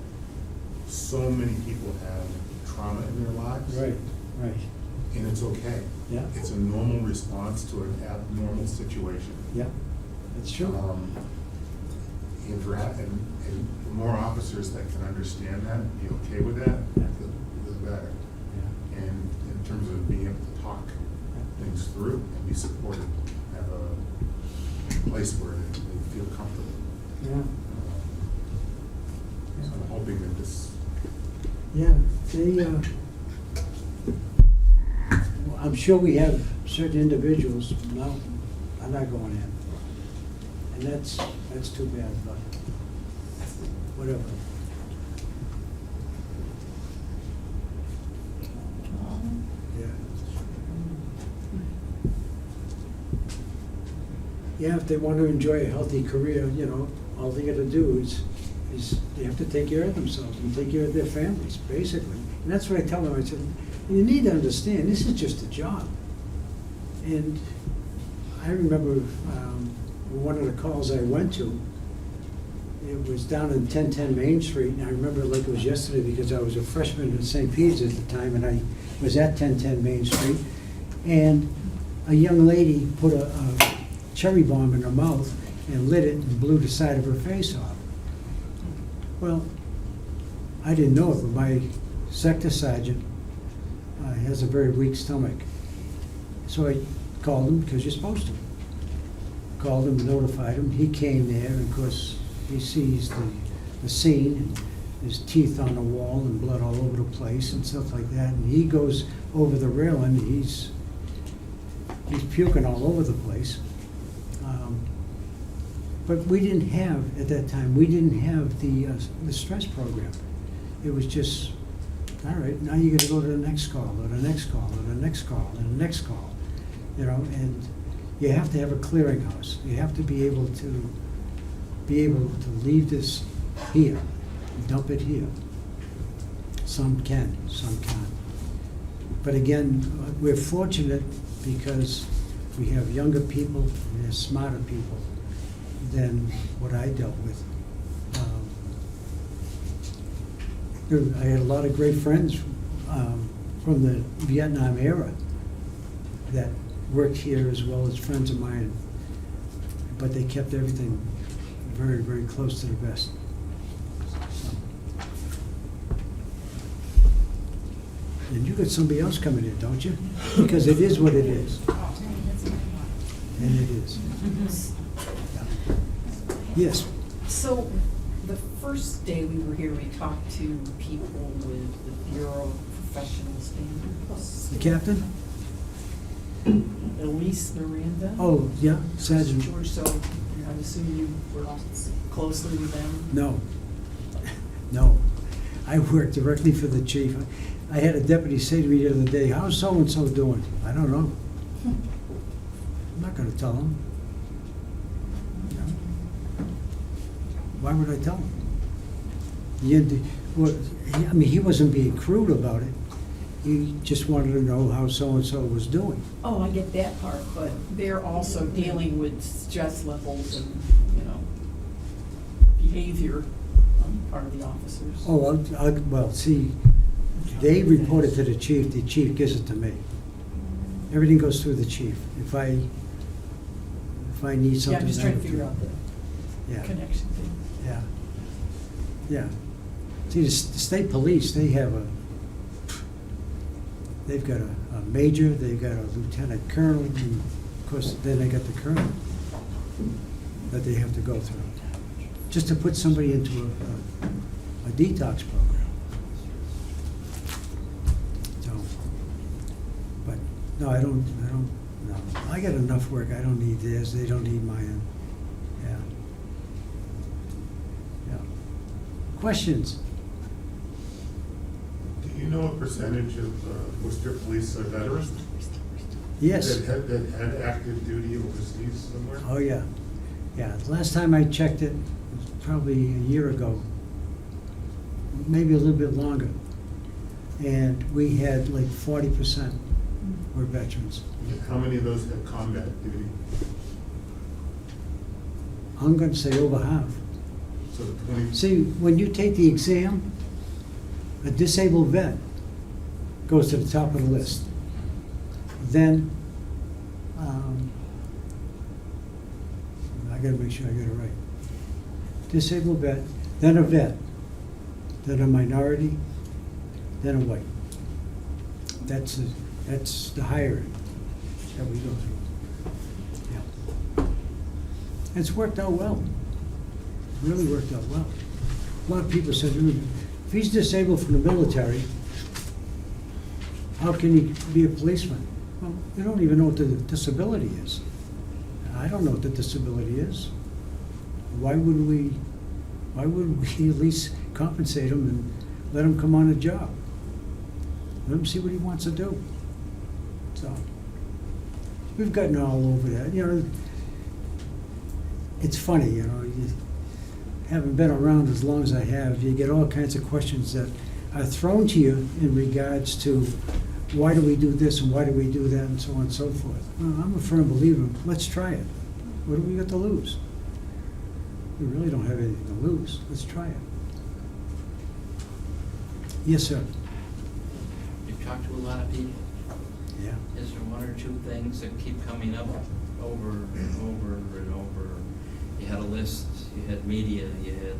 so many people have trauma in their lives. Right. And it's okay. Yeah. It's a normal response to an abnormal situation. Yeah, that's true. And the more officers that can understand that, be okay with that, the better. Yeah. And in terms of being able to talk things through and be supported, have a place where they feel comfortable. Yeah. So I'm hoping that this, Yeah, I'm sure we have certain individuals, no, I'm not going in. And that's too bad, but whatever. Yeah. Yeah, if they want to enjoy a healthy career, you know, all they gotta do is they have to take care of themselves and take care of their families, basically. And that's what I tell them. I said, you need to understand, this is just a job. And I remember one of the calls I went to, it was down in 1010 Main Street, and I remember it like it was yesterday because I was a freshman at St. Peter's at the time, and I was at 1010 Main Street, and a young lady put a cherry bomb in her mouth and lit it and blew the side of her face off. Well, I didn't know it, but my sector sergeant has a very weak stomach. So I called him, because you're supposed to. Called him, notified him. He came there, and of course, he sees the scene, and his teeth on the wall and blood all over the place and stuff like that. And he goes over the railing, he's puking all over the place. But we didn't have, at that time, we didn't have the stress program. It was just, all right, now you gotta go to the next call, or the next call, or the next call, and the next call. You know, and you have to have a clearinghouse. You have to be able to leave this here, dump it here. Some can, some can't. But again, we're fortunate because we have younger people and they're smarter people than what I dealt with. I had a lot of great friends from the Vietnam era that worked here as well as friends of mine, but they kept everything very, very close to the vest. And you got somebody else coming in, don't you? Because it is what it is. And it is. Yes. So, the first day we were here, we talked to people with the Bureau of Professional Standards. The captain? Elise Miranda. Oh, yeah, Sergeant. George, so I'm assuming you worked closely with them? No. No. I worked directly for the chief. I had a deputy say to me the other day, how's so-and-so doing? I don't know. I'm not gonna tell him. Why would I tell him? He wasn't being crude about it. He just wanted to know how so-and-so was doing. Oh, I get that part, but they're also dealing with stress levels and, behavior on the part of the officers. Oh, well, see, they report it to the chief gives it to me. Everything goes through the chief. If I need something. Yeah, I'm just trying to I- figure out the Yeah. connection thing. Yeah. Yeah. See, the state police, they've got a major, they've got a lieutenant colonel, and of course, then they got the colonel that they have to go through. Just to put somebody into a detox program. So, but, no, I don't, no. I got enough work, I don't need theirs, they don't need mine. Yeah. Yeah. Questions? Do you know what percentage of Worcester police are veterans? Yes. That had active duty overseas somewhere? Oh, yeah. Yeah, the last time I checked it was probably a year ago, maybe a little bit longer. And we had like 40% were veterans. How many of those had combat duty? I'm gonna say over half. So the 20, See, when you take the exam, a disabled vet goes to the top of the list. Then, I gotta make sure I get it right. Disabled vet, then a vet, then a minority, then a white. That's the hiring that we go through. Yeah. It's worked out well. Really worked out well. A lot of people said, if he's disabled from the military, how can he be a policeman? Well, they don't even know what the disability is. I don't know what the disability is. Why would we at least compensate him and let him come on a job? Let him see what he wants to do. So, we've gotten all over that. It's funny, you haven't been around as long as I have, you get all kinds of questions that are thrown to you in regards to why do we do this and why do we do that and so on and so forth. Well, I'm a firm believer, let's try it. What do we got to lose? We really don't have anything to lose. Let's try it. Yes, sir. You've talked to a lot of people. Yeah. Is there one or two things that keep coming up over and over and over? You had a list, you had media, you had,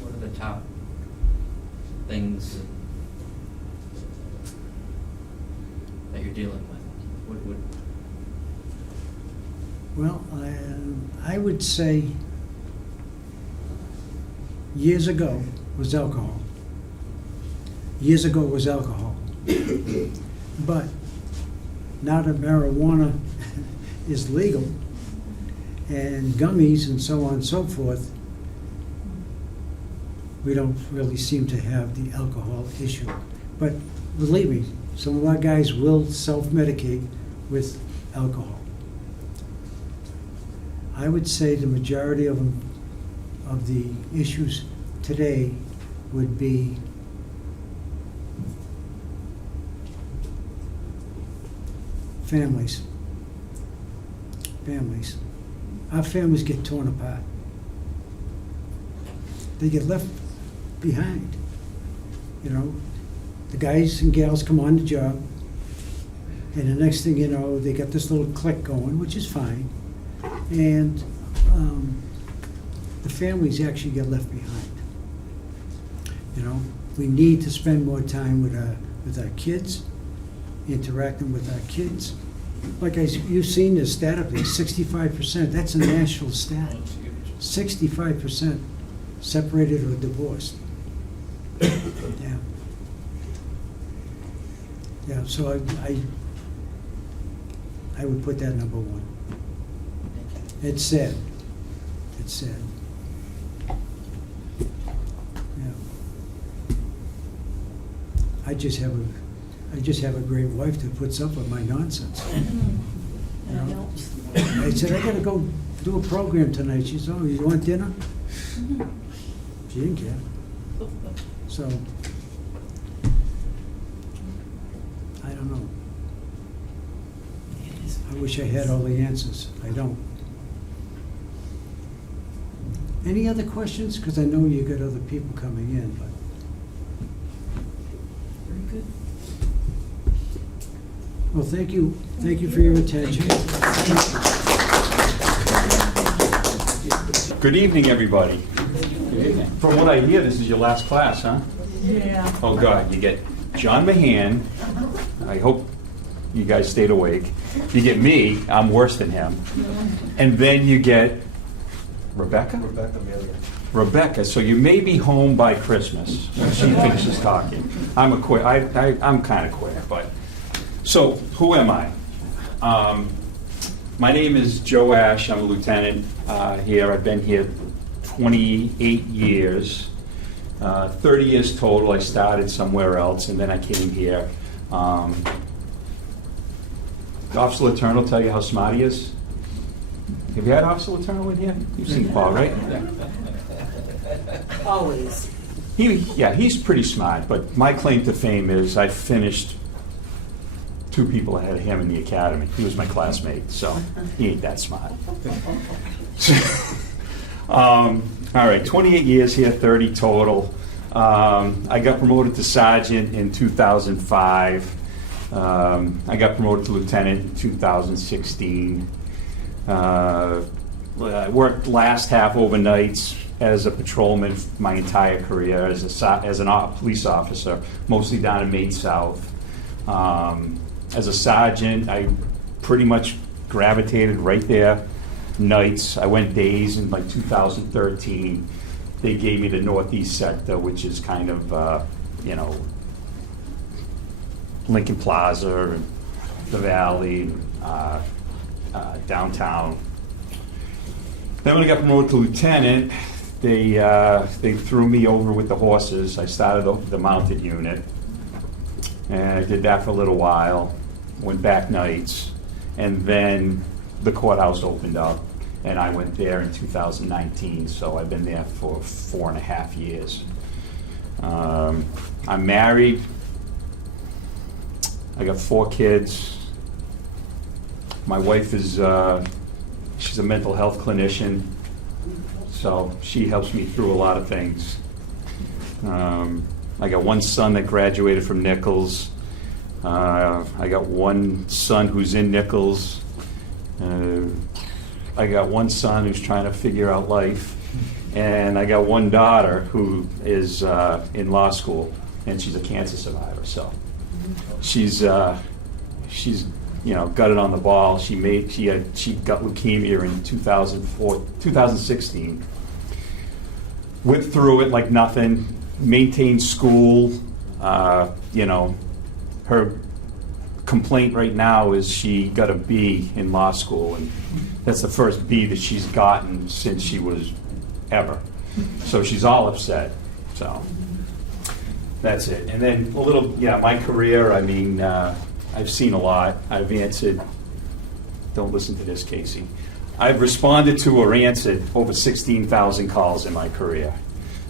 what are the top things that you're dealing with? Well, I would say years ago was alcohol. Years ago was alcohol. But now that marijuana is legal, and gummies and so on and so forth, we don't really seem to have the alcohol issue. But believe me, some of our guys will self-medicate with alcohol. I would say the majority of them, of the issues today would be families. Families. Our families get torn apart. They get left behind. You know, the guys and gals come on the job, and the next thing you know, they got this little clique going, which is fine, and the families actually get left behind. You know, we need to spend more time with our kids, interacting with our kids. Like you've seen this stat up there, 65%. That's a national stat. 65% separated or divorced. Yeah. Yeah. So I would put that number one. It's sad. It's sad. Yeah. I just have a great wife that puts up with my nonsense. And it helps. I said, I gotta go do a program tonight. She said, oh, you want dinner? She didn't care. So, I don't know. It is. I wish I had all the answers. I don't. Any other questions? Because I know you got other people coming in, but. Very good. Well, thank you. Thank you for your attention. Good evening, everybody. From what I hear, this is your last class, huh? Yeah. Oh, God, you get John Mahan. I hope you guys stayed awake. You get me, I'm worse than him. And then you get Rebecca? Rebecca, so you may be home by Christmas when she finishes talking. I'm kind of quick, but. So, who am I? My name is Joe Ash. I'm a lieutenant here. I've been here 28 years, 30 years total. I started somewhere else, and then I came here. The Officer Lieutenant will tell you how smart he is. Have you had Officer Lieutenant in here? You've seen Paul, right? Always. He's pretty smart, but my claim to fame is I finished 2 people ahead of him in the academy. He was my classmate, so he ain't that smart. All right, 28 years here, 30 total. I got promoted to sergeant in 2005. I got promoted to lieutenant in 2016. I worked last half overnights as a patrolman my entire career, as a police officer, mostly down in Maine South. As a sergeant, I pretty much gravitated right there. Nights, I went days in like 2013. They gave me the Northeast sector, which is kind of, Lincoln Plaza and the Valley, downtown. Then when I got promoted to lieutenant, they threw me over with the horses. I started the mounted unit, and I did that for a little while. Went back nights, and then the courthouse opened up, and I went there in 2019, so I've been there for 4.5 years. I'm married. I got 4 kids. My wife is, she's a mental health clinician, so she helps me through a lot of things. I got 1 son that graduated from Nichols. I got 1 son who's in Nichols. I got 1 son who's trying to figure out life. And I got 1 daughter who is in law school, and she's a cancer survivor. So she's got it on the ball. She got leukemia in 2016. Went through it like nothing. Maintained school. Her complaint right now is she got a B in law school, and that's the first B that she's gotten since she was ever. So she's all upset, so that's it. And then a little, my career, I mean, I've seen a lot. I've answered, don't listen to this, Casey. I've responded to or answered over 16,000 calls in my career.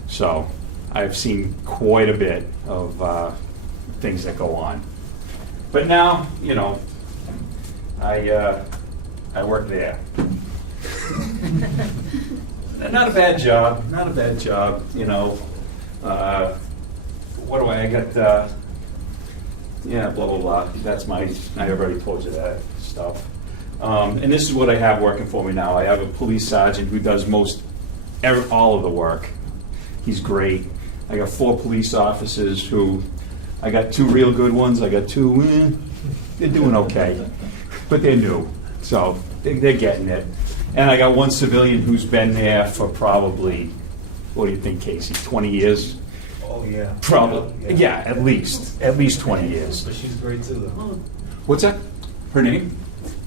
So I've seen quite a bit of things that go on. But now, I work there. Not a bad job, what do I got, blah, blah, blah. That's I already told you that stuff. And this is what I have working for me now. I have a police sergeant who does all of the work. He's great. I got 4 police officers who, I got 2 real good ones. I got 2, they're doing okay, but they're new, so they're getting it. And I got 1 civilian who's been there for probably, what do you think, Casey, 20 years? Oh, yeah. Probably, yeah, at least 20 years. But she's great too, though. What's that? Her name?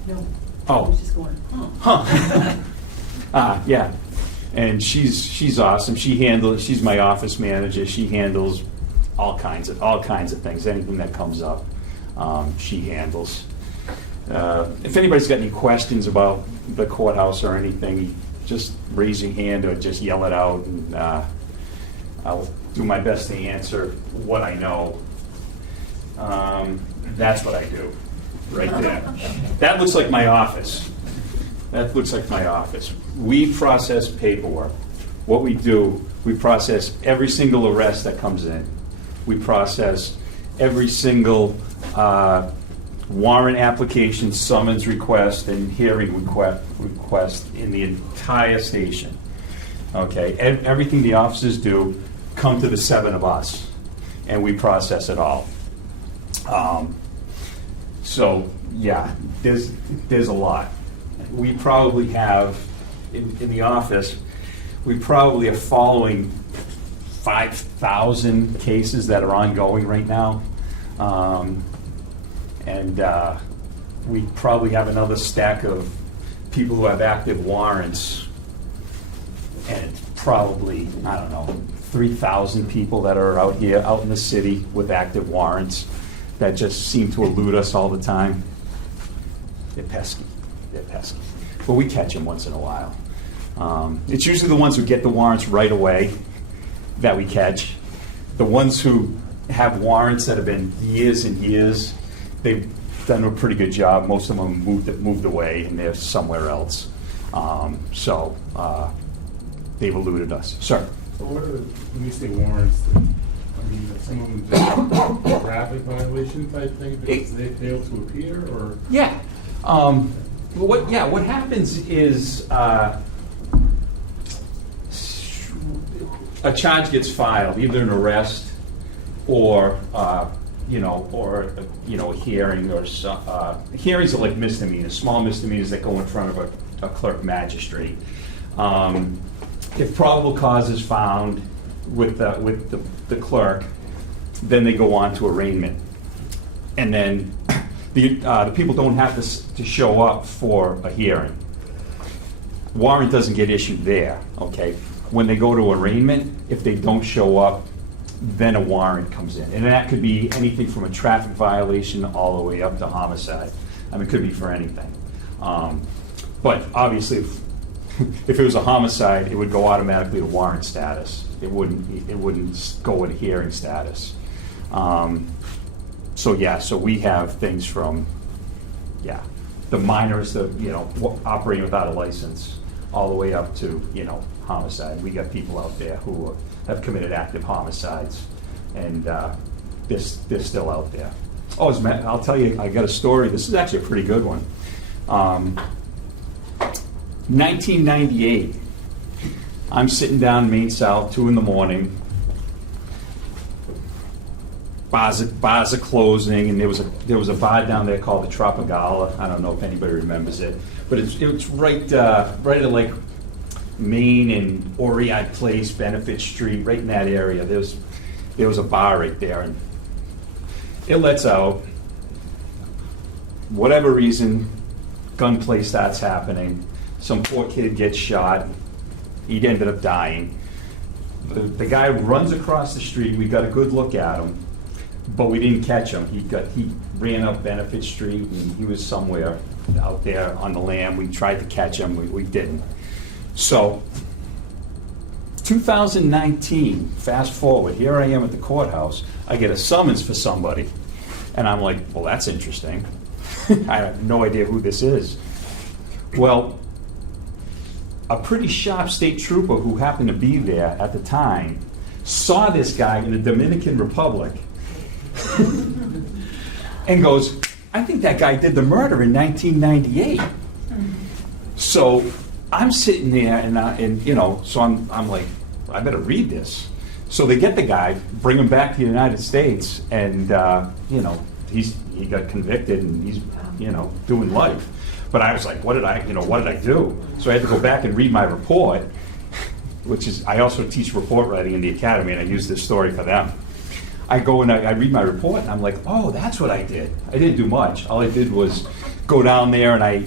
No. Oh. I was just going, huh. Yeah, and she's awesome. She's my office manager. She handles all kinds of things. Anything that comes up, she handles. If anybody's got any questions about the courthouse or anything, just raise your hand or just yell it out, and I'll do my best to answer what I know. That's what I do, right there. That looks like my office. We process paperwork. What we do, we process every single arrest that comes in. We process every single warrant application, summons request, and hearing request in the entire station. Okay, everything the officers do come to the 7 of us, and we process it all. So yeah, there's a lot. We probably have in the office, we probably are following 5,000 cases that are ongoing right now. And we probably have another stack of people who have active warrants, and probably, 3,000 people that are out in the city with active warrants that just seem to elude us all the time. They're pesky. But we catch them once in a while. It's usually the ones who get the warrants right away that we catch. The ones who have warrants that have been years and years, they've done a pretty good job. Most of them moved away, and they're somewhere else. So they've eluded us. Sir? So what are, when you say warrants, some of them just traffic violation type thing because they fail to appear, or? Yeah. What happens is a charge gets filed, either an arrest or a hearing, or hearings are like misdemeanors, small misdemeanors that go in front of a clerk magistrate. If probable cause is found with the clerk, then they go on to arraignment, and then the people don't have to show up for a hearing. Warrant doesn't get issued there. Okay, when they go to arraignment, if they don't show up, then a warrant comes in, and that could be anything from a traffic violation all the way up to homicide. It could be for anything. But obviously, if it was a homicide, it would go automatically to warrant status. It wouldn't go into hearing status. So we have things from, the minors, operating without a license, all the way up to, homicide. We got people out there who have committed active homicides, and they're still out there. Oh, I'll tell you, I got a story. This is actually a pretty good one. 1998, I'm sitting down Main South, 2 a.m. Bars are closing, and there was a bar down there called the Tropicala. I don't know if anybody remembers it, but it's right at like Main and Oriai Place, Benefit Street, right in that area. There was a bar right there, and it lets out whatever reason, gunplay starts happening. Some poor kid gets shot. He ended up dying. The guy runs across the street. We got a good look at him, but we didn't catch him. He ran up Benefit Street, and he was somewhere out there on the lam. We tried to catch him. We didn't. So 2019, fast forward, here I am at the courthouse. I get a summons for somebody. And I'm like, well, that's interesting. I have no idea who this is. Well, a pretty sharp state trooper who happened to be there at the time saw this guy in the Dominican Republic and goes, I think that guy did the murder in 1998. So I'm sitting there and you know, so I'm like, I better read this. So they get the guy, bring him back to the United States, and you know, he got convicted and he's, you know, doing life. But I was like, what did I do? So I had to go back and read my report, which is, I also teach report writing in the academy, and I use this story for them. I go and I read my report, and I'm like, oh, that's what I did. I didn't do much. All I did was go down there, and I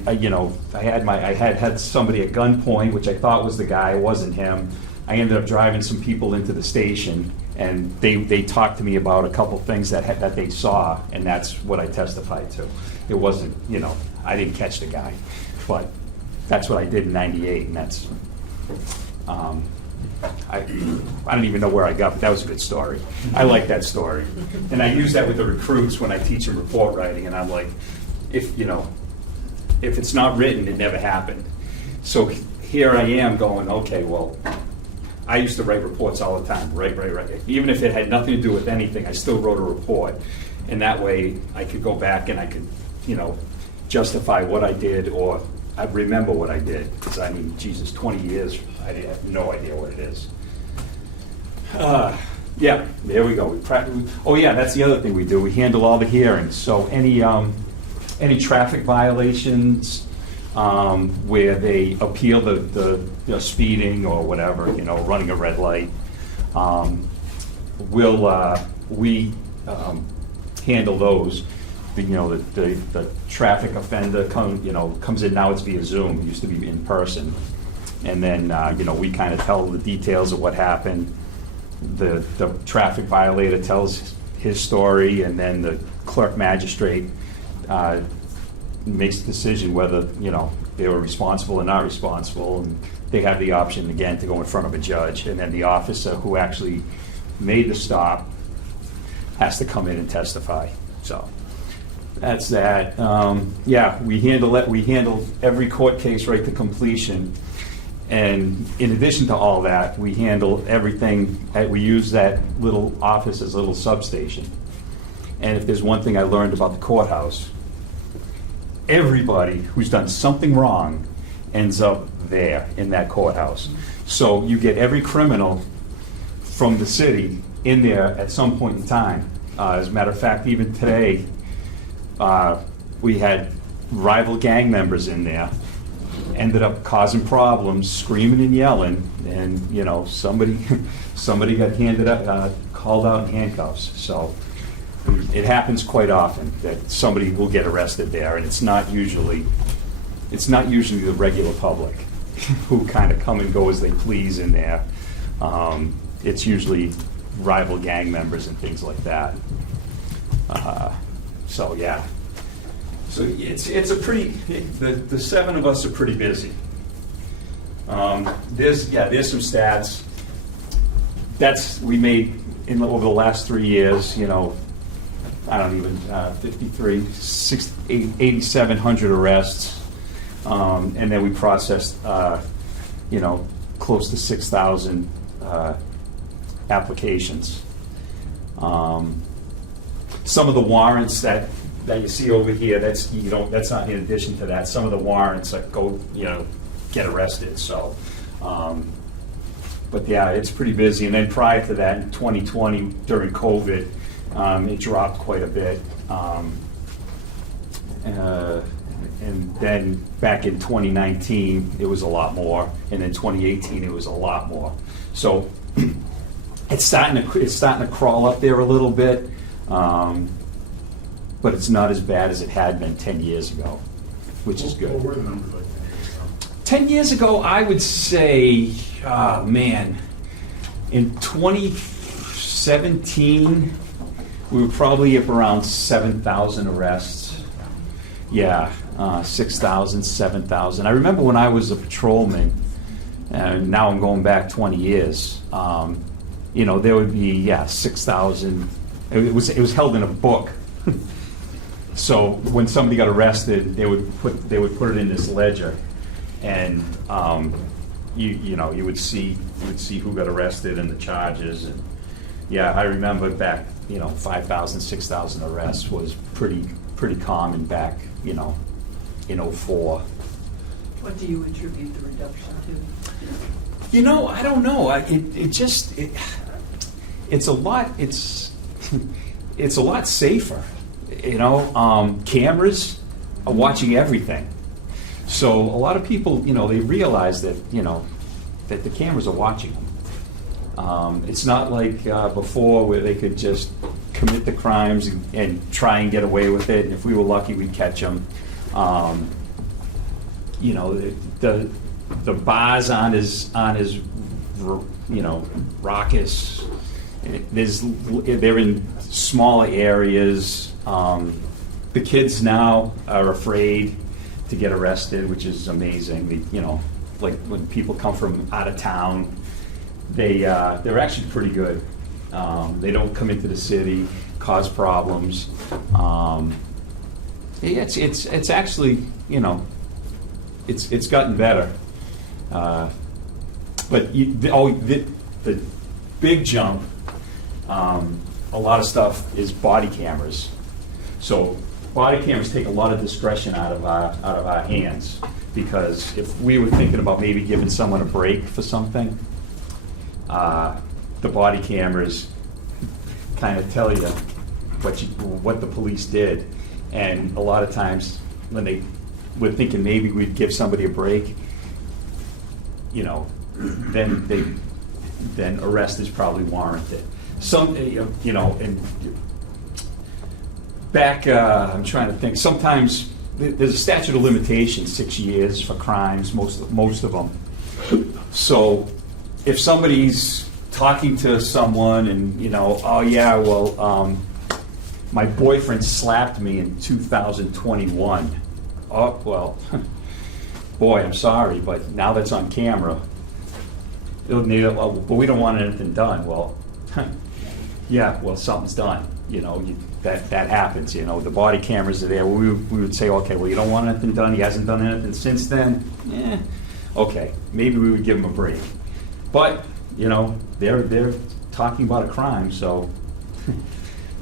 had somebody at gunpoint, which I thought was the guy. It wasn't him. I ended up driving some people into the station, and they talked to me about a couple things that they saw, and that's what I testified to. It wasn't, you know, I didn't catch the guy, but that's what I did in '98, and that's, I don't even know where I got, but that was a good story. I like that story. And I use that with the recruits when I teach them report writing, and I'm like, if it's not written, it never happened. So here I am going, okay, well, I used to write reports all the time, right. Even if it had nothing to do with anything, I still wrote a report. And that way I could go back and I could, you know, justify what I did, or I remember what I did. Because I mean, Jesus, 20 years, I have no idea what it is. Yeah, there we go. Oh yeah, that's the other thing we do. We handle all the hearings. So any traffic violations where they appeal the you know, speeding or whatever, you know, running a red light, we handle those. You know, the traffic offender comes in. Now it's via Zoom. It used to be in person, and then you know, we kind of tell the details of what happened. The traffic violator tells his story, and then the clerk magistrate makes the decision whether, you know, they were responsible or not responsible, and they have the option again to go in front of a judge, and then the officer who actually made the stop has to come in and testify. So that's that. Yeah, we handle it. We handle every court case right to completion. And in addition to all that, we handle everything. We use that little office as a little substation. And if there's one thing I learned about the courthouse, everybody who's done something wrong ends up there in that courthouse. So you get every criminal from the city in there at some point in time. As a matter of fact, even today, we had rival gang members in there, ended up causing problems, screaming and yelling, and you know, somebody got called out in handcuffs. So it happens quite often that somebody will get arrested there, and it's not usually the regular public who kind of come and go as they please in there. It's usually rival gang members and things like that. So yeah. So it's a pretty, the seven of us are pretty busy. There's some stats. We made over the last 3 years, you know, I don't even, 8,700 arrests. And then we processed, you know, close to 6,000 applications. Some of the warrants that you see over here, that's not in addition to that. Some of the warrants that go, you know, get arrested. So, but yeah, it's pretty busy. And then prior to that, in 2020, during COVID, it dropped quite a bit. And then back in 2019, it was a lot more. And in 2018, it was a lot more. So it's starting to crawl up there a little bit. but it's not as bad as it had been 10 years ago, which is good. What were the numbers like 10 years ago? 10 years ago, I would say, man, in 2017, we were probably up around 7,000 arrests. Yeah, 6,000, 7,000. I remember when I was a patrolman, and now I'm going back 20 years, there would be, 6,000. It was held in a book. So when somebody got arrested, they would put it in this ledger, and you would see who got arrested and the charges. And yeah, I remember back 5,000, 6,000 arrests was pretty common back in '04. What do you attribute the reduction to? I don't know. It's a lot safer. Cameras are watching everything. So a lot of people, they realize that, that the cameras are watching them. It's not like before where they could just commit the crimes and try and get away with it. And if we were lucky, we'd catch them. The bars aren't as raucous. They're in smaller areas. The kids now are afraid to get arrested, which is amazing. Like when people come from out of town, they're actually pretty good. They don't come into the city, cause problems. It's actually, it's gotten better. But the big jump, a lot of stuff is body cameras. So body cameras take a lot of discretion out of our hands, because if we were thinking about maybe giving someone a break for something, the body cameras kind of tell you what the police did. And a lot of times when we're thinking maybe we'd give somebody a break, then arrest is probably warranted. And back, I'm trying to think, sometimes there's a statute of limitations, 6 years for crimes, most of them. So if somebody's talking to someone and, my boyfriend slapped me in 2021. Oh, well, boy, I'm sorry, but now that's on camera. But we don't want anything done. Well, yeah, well, something's done. That happens. The body cameras are there. We would say, okay, well, you don't want anything done. He hasn't done anything since then. Okay, maybe we would give him a break. But they're talking about a crime, so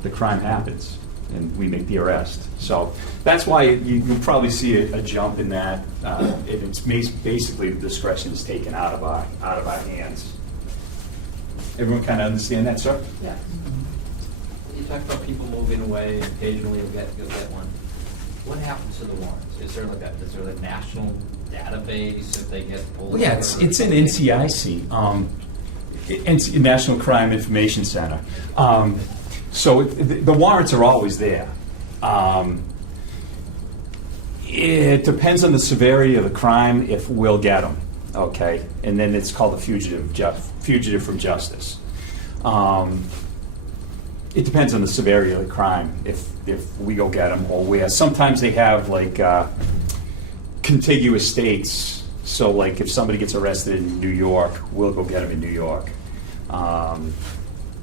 the crime happens, and we make the arrest. So that's why you'll probably see a jump in that. If it's basically the discretion is taken out of our hands. Everyone kind of understand that, sir? Yeah. You talk about people moving away, occasionally you'll get one. What happens to the warrants? Is there a national database if they get pulled? Well, yeah, it's in NCIC, National Crime Information Center. So the warrants are always there. It depends on the severity of the crime if we'll get them, okay? And then it's called a fugitive from justice. It depends on the severity of the crime if we go get them or where. Sometimes they have like contiguous states. So like if somebody gets arrested in New York, we'll go get them in New York.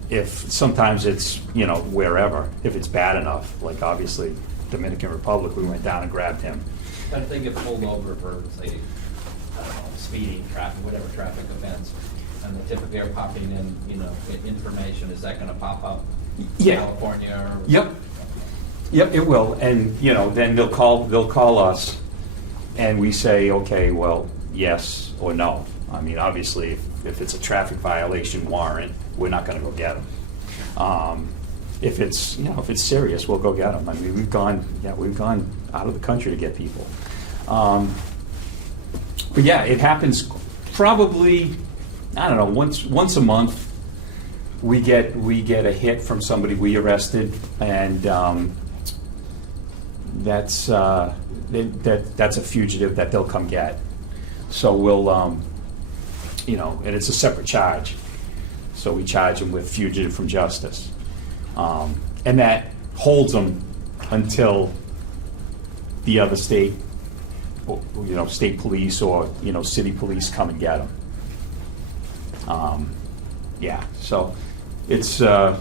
If sometimes it's, wherever, if it's bad enough, like obviously Dominican Republic, we went down and grabbed him. But if they get pulled over for, say, speeding, traffic, whatever traffic events, and they typically are popping in, information, is that gonna pop up? Yeah. California or? Yep, it will, and, then they'll call us, and we say, okay, well, yes or no. I mean, obviously, if it's a traffic violation warrant, we're not gonna go get them. If it's serious, we'll go get them. I mean, we've gone out of the country to get people. But yeah, it happens probably, I don't know, once a month. We get a hit from somebody we arrested, and that's a fugitive that they'll come get. So we'll, you know, and it's a separate charge. So we charge them with fugitive from justice. And that holds them until the other state, you know, state police or, you know, city police come and get them. Yeah, so it's, yeah,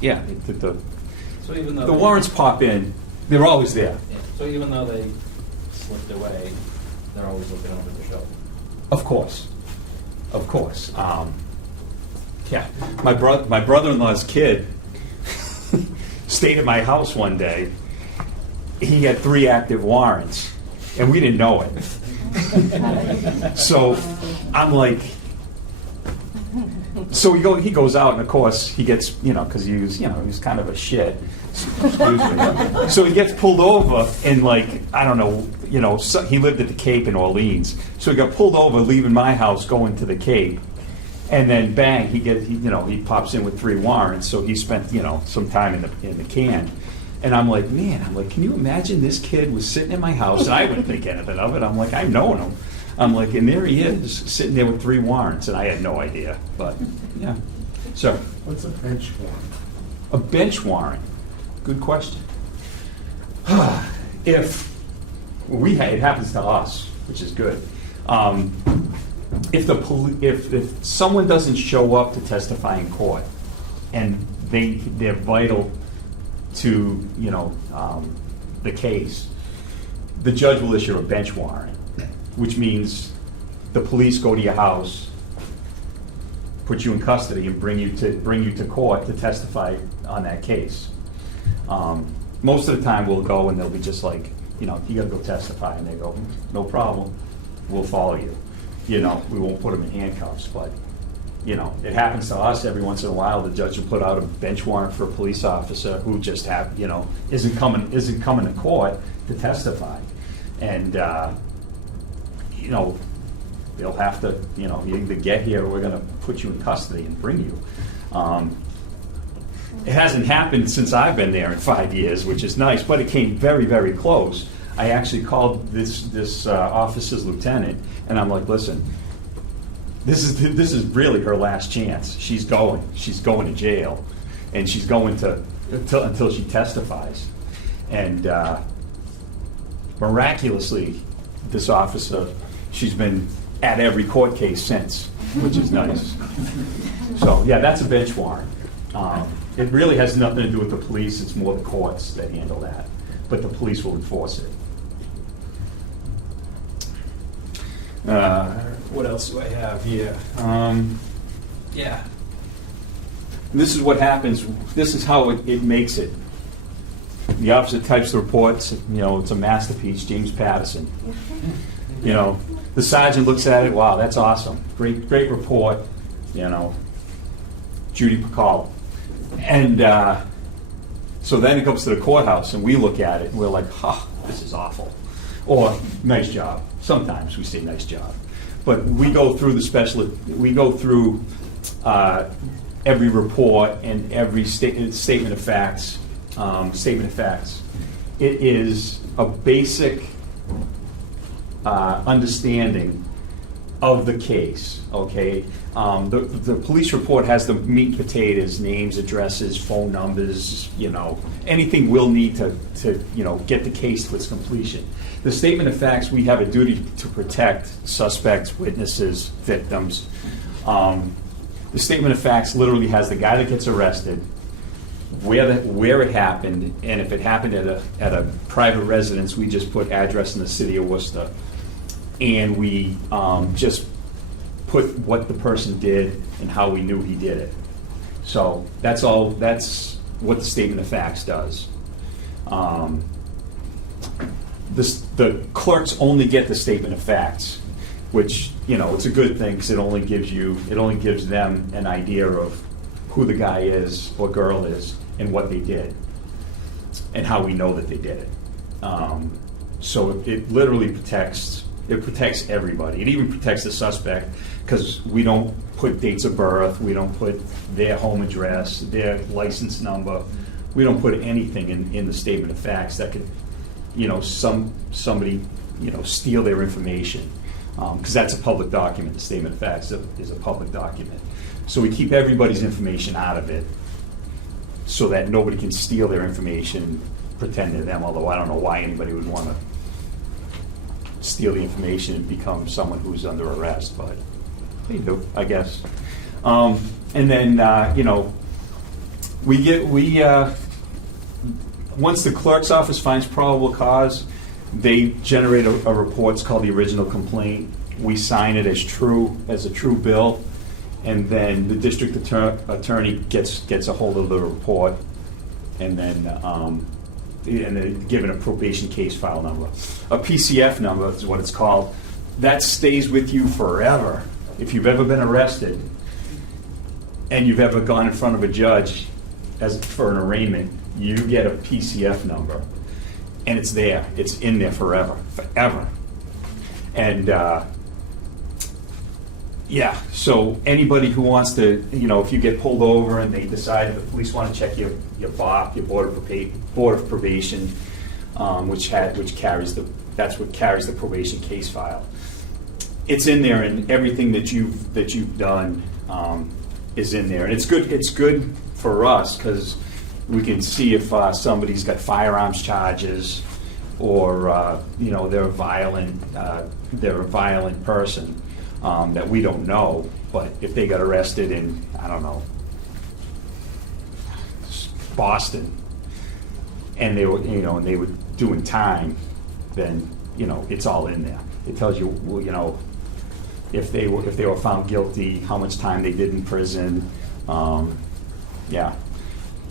the So even though. the warrants pop in, they're always there. Yeah, so even though they slipped away, they're always looking over the shoulder. Of course, of course. Yeah, my brother-in-law's kid stayed at my house one day. He had 3 active warrants, and we didn't know it. So I'm like, so he goes out, and of course he gets, you know, because he was kind of a shit. Excuse me. So he gets pulled over, and like, I don't know, you know, so he lived at the Cape in Orleans, so he got pulled over leaving my house going to the Cape, and then bang, he pops in with 3 warrants. So he spent, you know, some time in the can, and I'm like, can you imagine this kid was sitting in my house, and I wouldn't think anything of it. I'm like, I've known him. I'm like, and there he is, sitting there with 3 warrants, and I had no idea. But yeah, so What's a bench warrant? a bench warrant. Good question. If it happens to us, which is good. If someone doesn't show up to testify in court, and they're vital to, you know, the case, the judge will issue a bench warrant, which means the police go to your house, put you in custody, and bring you to court to testify on that case. Most of the time we'll go and they'll be just like, you know, you gotta go testify, and they go, no problem, we'll follow you. You know, we won't put them in handcuffs, but, you know, it happens to us every once in a while. The judge will put out a bench warrant for a police officer who just isn't coming to court to testify. And, you know, they'll have to, you know, you either get here or we're gonna put you in custody and bring you. It hasn't happened since I've been there in 5 years, which is nice, but it came very, very close. I actually called this officer's lieutenant, and I'm like, listen, this is really her last chance. She's going to jail, and she's going until she testifies. And miraculously, this officer, she's been at every court case since, which is nice. So yeah, that's a bench warrant. It really has nothing to do with the police. It's more the courts that handle that, but the police will enforce it. What else do I have here? Yeah. This is what happens. This is how it makes it. The officer types the reports. You know, it's a masterpiece, James Patterson. You know, the sergeant looks at it. Wow, that's awesome. Great report. You know, Judy Pacala. And so then it comes to the courthouse, and we look at it, and we're like, this is awful. Or, nice job. Sometimes we say nice job. But we go through every report and every statement of facts. It is a basic understanding of the case, okay? The police report has the meat and potatoes, names, addresses, phone numbers, you know, anything we'll need to you know, get the case to its completion. The statement of facts, we have a duty to protect suspects, witnesses, victims. The statement of facts literally has the guy that gets arrested, where it happened, and if it happened at a private residence, we just put address in the city of Worcester, and we just put what the person did and how we knew he did it. So that's all. That's what the statement of facts does. The clerks only get the statement of facts, which, you know, it's a good thing because it only gives them an idea of who the guy is or girl is and what they did and how we know that they did it. So it literally protects everybody. It even protects the suspect because we don't put dates of birth, we don't put their home address, their license number. We don't put anything in the statement of facts that could, somebody, steal their information. Because that's a public document, the statement of facts is a public document. So we keep everybody's information out of it so that nobody can steal their information, pretend they're them, although I don't know why anybody would want to steal the information and become someone who's under arrest, but they do, I guess. And then, once the clerk's office finds probable cause, they generate a report. It's called the original complaint. We sign it as a true bill, and then the district attorney gets a hold of the report, and then given a probation case file number. A PCF number is what it's called. That stays with you forever. If you've ever been arrested and you've ever gone in front of a judge for an arraignment, you get a PCF number. And it's there. It's in there forever. And so anybody who wants to, if you get pulled over and they decide the police want to check your BOP, your Board of Probation, which carries that's what carries the probation case file. It's in there, and everything that you've done is in there, and it's good. It's good for us because we can see if somebody's got firearms charges, or they're a violent person that we don't know. But if they got arrested in, I don't know, Boston, and they were doing time, then it's all in there. It tells you, if they were found guilty, how much time they did in prison.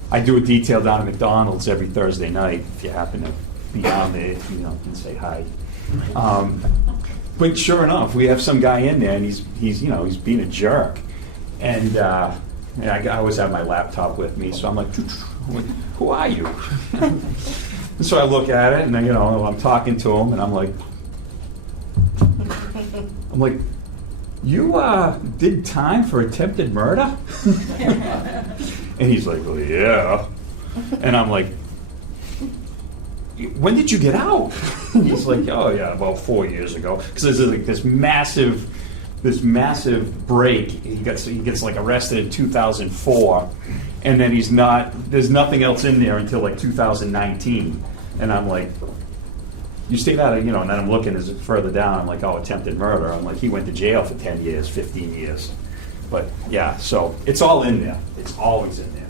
I do a detail down at McDonald's every Thursday night. If you happen to be down there, and say hi. But sure enough, we have some guy in there, and he's being a jerk. And I always have my laptop with me, so I'm like, who are you? And so I look at it, and I'm talking to him, and I'm like, you did time for attempted murder? And he's like, well, yeah. And I'm like, when did you get out? And he's like, oh yeah, about 4 years ago. Because there's like this massive break. He gets like arrested in 2004, and then there's nothing else in there until like 2019. And I'm like, you stayed out of, and then I'm looking as further down, I'm like, oh, attempted murder. I'm like, he went to jail for 10 years, 15 years. But yeah, so it's all in there. It's always in there.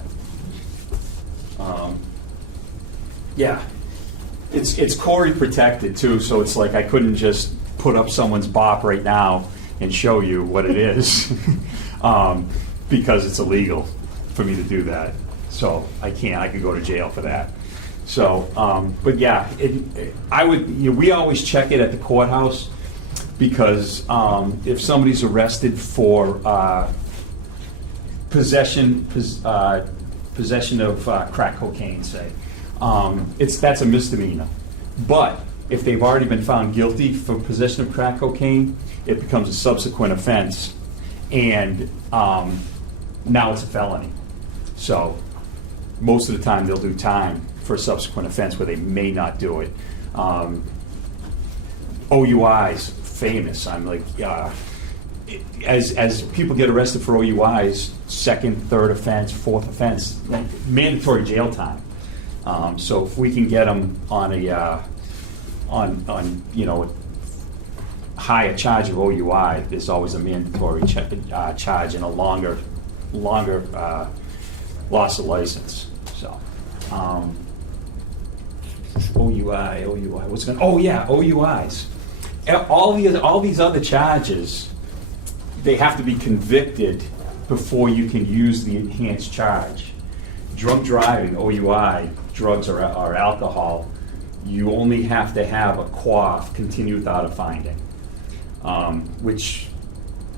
It's Corey protected too, so it's like I couldn't just put up someone's BOP right now and show you what it is because it's illegal for me to do that. So I can't. I could go to jail for that. So, but yeah, we always check it at the courthouse. Because if somebody's arrested for possession of crack cocaine, say, that's a misdemeanor. But if they've already been found guilty for possession of crack cocaine, it becomes a subsequent offense, and now it's a felony. So most of the time they'll do time for a subsequent offense where they may not do it. OUIs. Famous. I'm like, as people get arrested for OUIs, second, third offense, fourth offense, mandatory jail time. So if we can get them on a higher charge of OUI, there's always a mandatory charge and a longer loss of license. So OUI. What's going? Oh yeah, OUIs. All these other charges, they have to be convicted before you can use the enhanced charge. Drunk driving, OUI, drugs or alcohol, you only have to have a quaff, continue without a finding.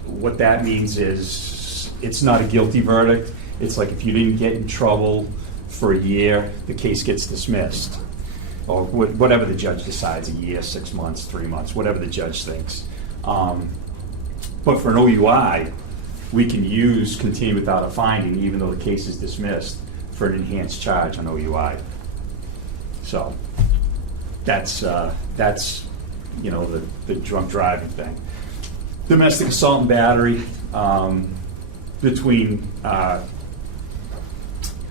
What that means is it's not a guilty verdict. It's like if you didn't get in trouble for a year, the case gets dismissed. Or whatever the judge decides, a year, 6 months, 3 months, whatever the judge thinks. But for an OUI, we can use continue without a finding, even though the case is dismissed, for an enhanced charge on OUI. So that's the drunk driving thing. Domestic assault and battery, between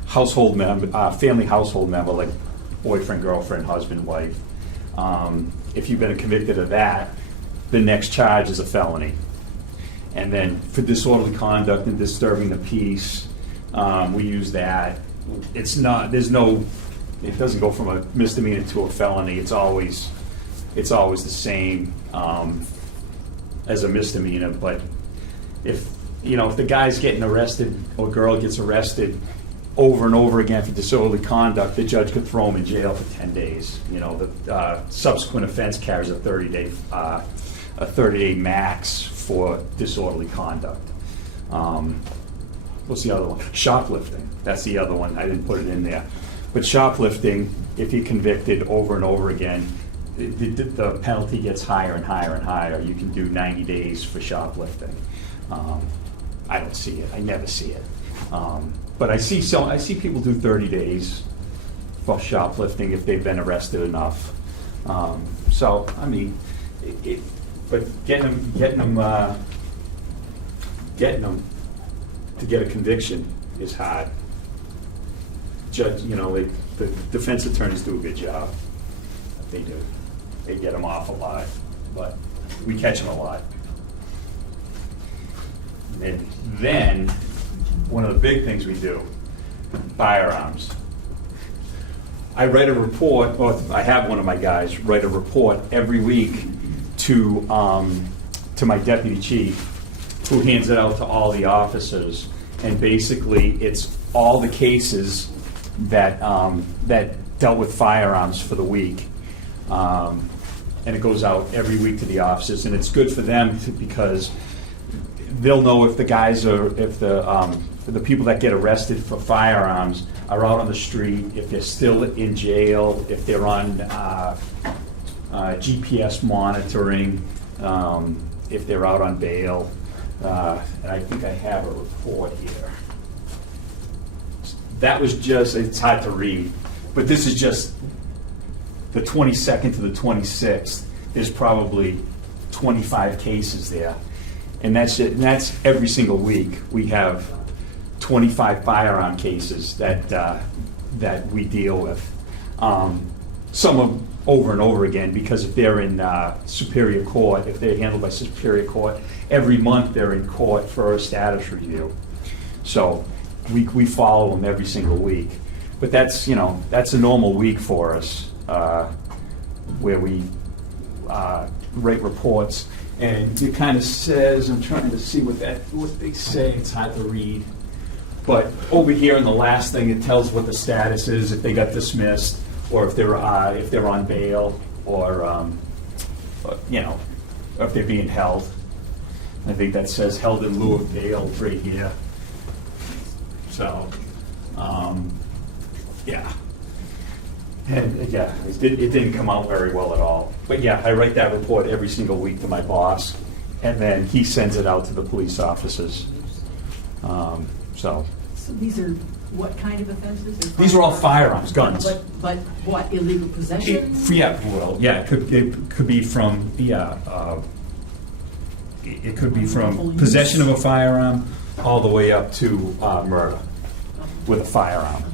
household member, family household member, like boyfriend, girlfriend, husband, wife. If you've been convicted of that, the next charge is a felony. And then for disorderly conduct and disturbing the peace, we use that. It doesn't go from a misdemeanor to a felony. It's always the same as a misdemeanor. But if the guy's getting arrested or girl gets arrested over and over again for disorderly conduct, the judge could throw him in jail for 10 days. The subsequent offense carries a 30-day max for disorderly conduct. What's the other one? Shoplifting. That's the other one. I didn't put it in there. But shoplifting, if you're convicted over and over again, the penalty gets higher and higher and higher. You can do 90 days for shoplifting. I don't see it. I never see it. But I see people do 30 days for shoplifting if they've been arrested enough. So I mean, but getting them to get a conviction is hard. Judge, the defense attorneys do a good job. They do. They get them off a lot, but we catch them a lot. And then one of the big things we do, firearms. I write a report, or I have one of my guys write a report every week to my deputy chief, who hands it out to all the officers. And basically, it's all the cases that dealt with firearms for the week. And it goes out every week to the officers, and it's good for them because they'll know if the people that get arrested for firearms are out on the street, if they're still in jail, if they're on GPS monitoring, if they're out on bail. And I think I have a report here. That was just, it's hard to read, but this is just the 22nd to the 26th. There's probably 25 cases there. And that's it. And that's every single week. We have 25 firearm cases that we deal with. Some of over and over again, because if they're in Superior Court, if they're handled by Superior Court, every month they're in court for a status review. So we follow them every single week. But that's a normal week for us, where we write reports. And it kind of says, I'm trying to see what they say, it's hard to read. But over here in the last thing, it tells what the status is, if they got dismissed, or if they're on bail, or if they're being held. I think that says held in lieu of bail right here. So, yeah. And yeah, it didn't come out very well at all. But yeah, I write that report every single week to my boss, and then he sends it out to the police officers. So these are what kind of offenses? These are all firearms, guns. But what, illegal possession? It could be from it could be from possession of a firearm all the way up to murder with a firearm.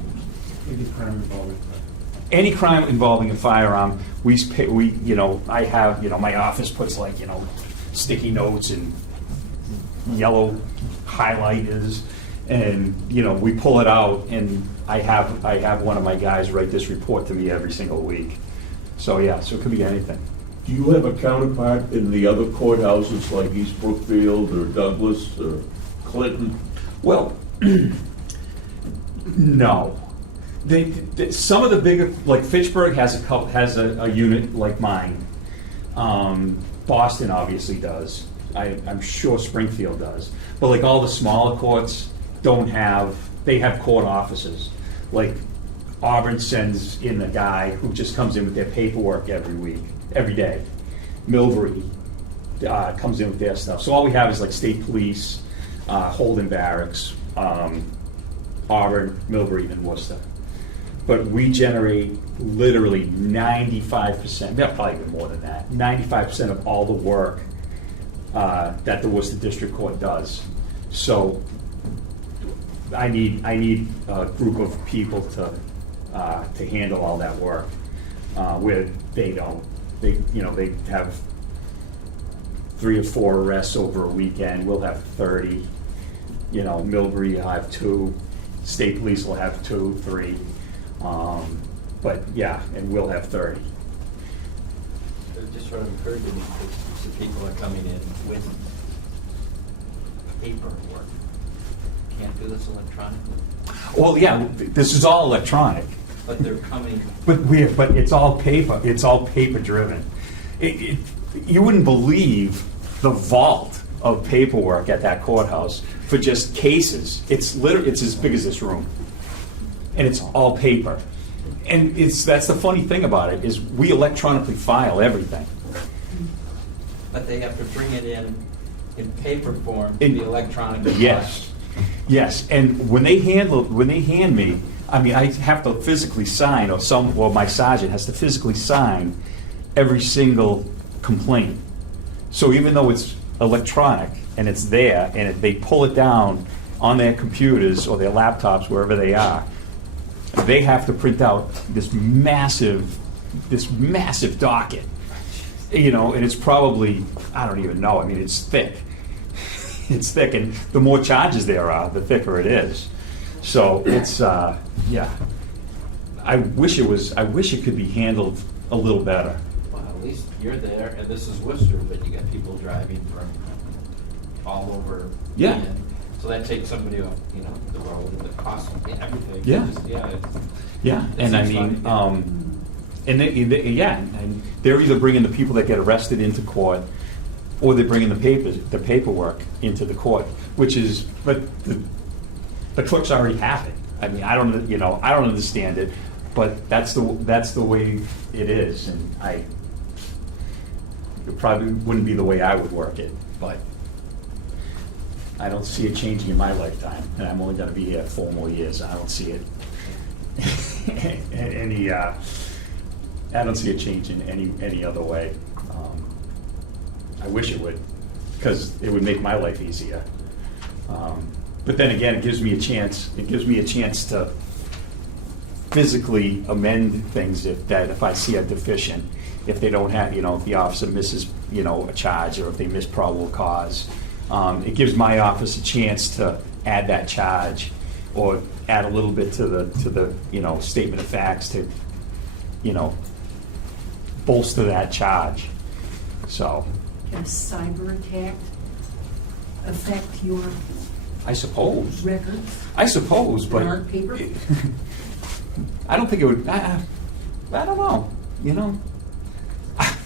Any crime involving a firearm, I have, my office puts sticky notes and yellow highlighters, and we pull it out, and I have one of my guys write this report to me every single week. So yeah, so it could be anything. Do you have a counterpart in the other courthouses like East Brookfield or Douglas or Clinton? Well, no. Some of the bigger, like Fitchburg has a unit like mine. Boston obviously does. I'm sure Springfield does. But like all the smaller courts they have court officers. Like Auburn sends in the guy who just comes in with their paperwork every day. Milbury comes in with their stuff. So all we have is like state police, Holden Barracks, Auburn, Millbury, and Worcester. But we generate literally 95%, yeah, probably even more than that, 95% of all the work that the Worcester District Court does. So I need a group of people to handle all that work, where they don't. They have 3 or 4 arrests over a weekend. We'll have 30. Millbury will have 2. State police will have 2, 3. But yeah, and we'll have 30. It just sort of occurred to me that some people are coming in with paperwork. Can't do this electronically, Well, yeah, this is all electronic. but they're coming. But it's all paper. It's all paper driven. You wouldn't believe the vault of paperwork at that courthouse for just cases. It's as big as this room, and it's all paper. And that's the funny thing about it is we electronically file everything. But they have to bring it in paper form to be electronically. Yes, yes. And when they hand me, I mean, I have to physically sign, or my sergeant has to physically sign every single complaint. So even though it's electronic and it's there, and they pull it down on their computers or their laptops, wherever they are, they have to print out this massive docket. And it's probably, I don't even know. I mean, it's thick. It's thick, and the more charges there are, the thicker it is. So it's, yeah. I wish it could be handled a little better. Well, at least you're there, and this is Worcester, but you got people driving from all over. Yeah. And so that takes somebody off, the road, and the cost of everything. Yeah. Yeah, It and I seems mean, like- and they're either bringing the people that get arrested into court, or they're bringing the paperwork into the court, but the clerks already have it. I mean, I don't understand it, but that's the way it is, and it probably wouldn't be the way I would work it, but I don't see it changing in my lifetime, and I'm only gonna be here 4 more years. I don't see it I don't see it changing any other way. I wish it would, because it would make my life easier. But then again, it gives me a chance to physically amend things if I see a deficient, if they don't have, if the officer misses, a charge, or if they miss probable cause. It gives my office a chance to add that charge, or add a little bit to the statement of facts to, bolster that charge. So, Can a cyber attack affect your I suppose. records But that aren't paper? I don't think it would. I don't know.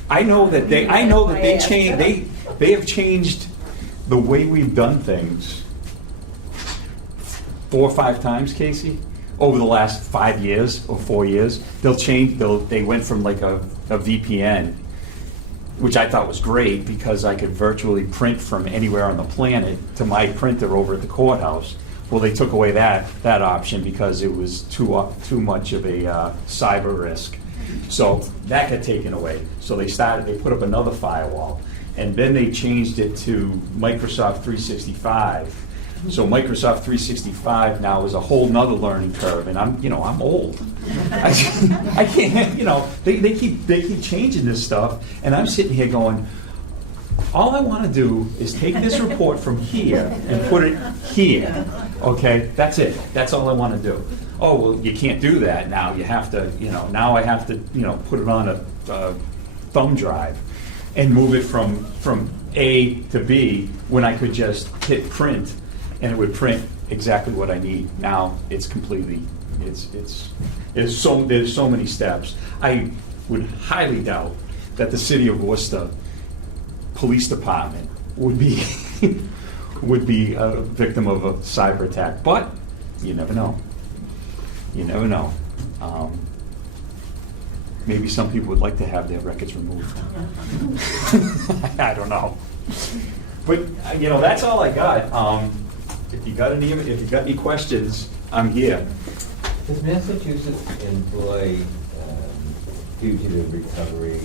I know that they have changed the way we've done things 4 or 5 times, Casey, over the last 5 years or 4 years. They went from like a VPN, which I thought was great because I could virtually print from anywhere on the planet to my printer over at the courthouse. Well, they took away that option because it was too much of a cyber risk. So that got taken away. So they put up another firewall, and then they changed it to Microsoft 365. So Microsoft 365 now is a whole nother learning curve, and I'm old. I can't, they keep changing this stuff, and I'm sitting here going, all I want to do is take this report from here and put it here. Okay, that's it. That's all I want to do. Oh, well, you can't do that now. You have to, now I have to, put it on a thumb drive and move it from A to B when I could just hit print and it would print exactly what I need. Now it's completely, there's so many steps. I would highly doubt that the city of Worcester Police Department would be a victim of a cyber attack, but you never know. You never know. Maybe some people would like to have their records removed. I don't know. But that's all I got. if you got any questions, I'm here. Does Massachusetts employ fugitive recovery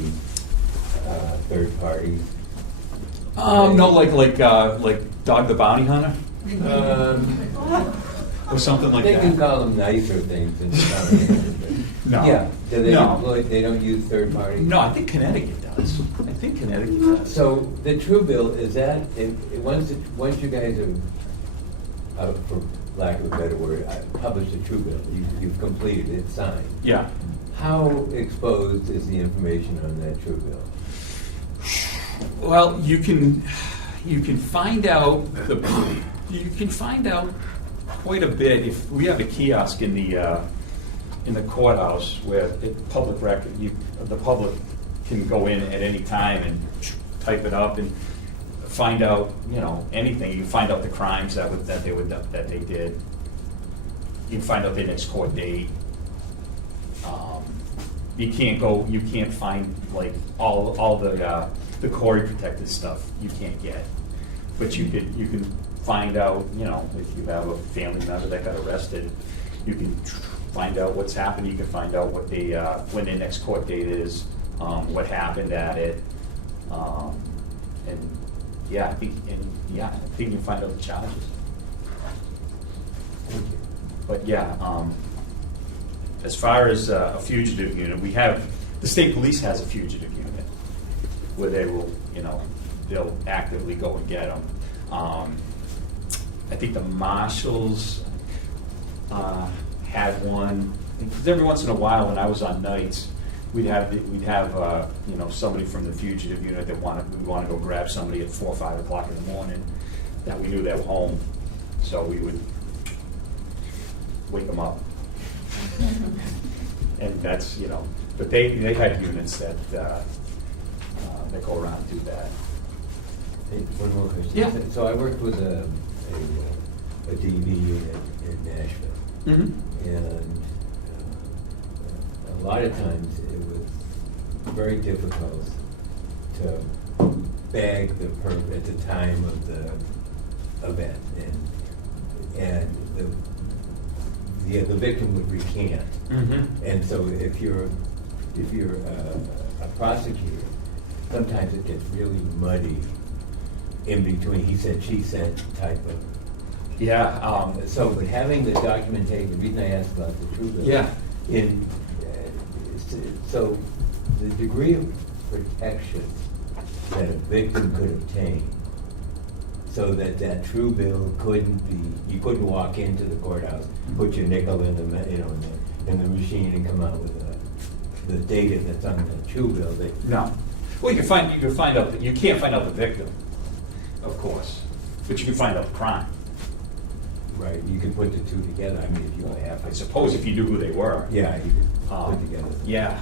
third parties? No, like Dog the Bounty Hunter? Or something like They can that. call them nicer things than bounty. No. Yeah, do they No. employ, they don't use third parties? No, I think Connecticut does. I think Connecticut does. So the true bill, is that, once you guys have, for lack of a better word, published a true bill, you've completed it, signed. Yeah. How exposed is the information on that true bill? Well, you can find out quite a bit if we have a kiosk in the courthouse where public record, the public can go in at any time and type it up and find out, anything. You can find out the crimes that they did. You can find out their next court date. You can't find like all the Corey protected stuff you can't get. But you can find out, if you have a family member that got arrested, you can find out what's happened. You can find out what when their next court date is, what happened at it, and I think you can find out the charges. But as far as a fugitive unit, the state police has a fugitive unit where they will, they'll actively go and get them. I think the marshals had one. Because every once in a while, when I was on nights, we'd have somebody from the fugitive unit that we want to go grab somebody at 4 or 5 o'clock in the morning that we knew they were home, so we would wake them up. And that's but they had units that go around and do that. Hey, one more question. Yeah. So I worked with a DV unit in Nashville. Mm-hmm. And a lot of times it was very difficult to bag the perp at the time of the event, and the victim would recant. Mm-hmm. And so if you're a prosecutor, sometimes it gets really muddy in between he said, she said type of. Yeah. So, but having the documentation, the reason I asked about the true bill. Yeah. So the degree of protection that a victim could obtain, so that true bill you couldn't walk into the courthouse, put your nickel in in the machine and come out with the data that's on the true bill. No. Well, you can find out that you can't find out the victim, of course, but you can find out the crime. Right, you can put the two together. I mean, if you have. I suppose if you knew who they were. Yeah, you could put together. Yeah.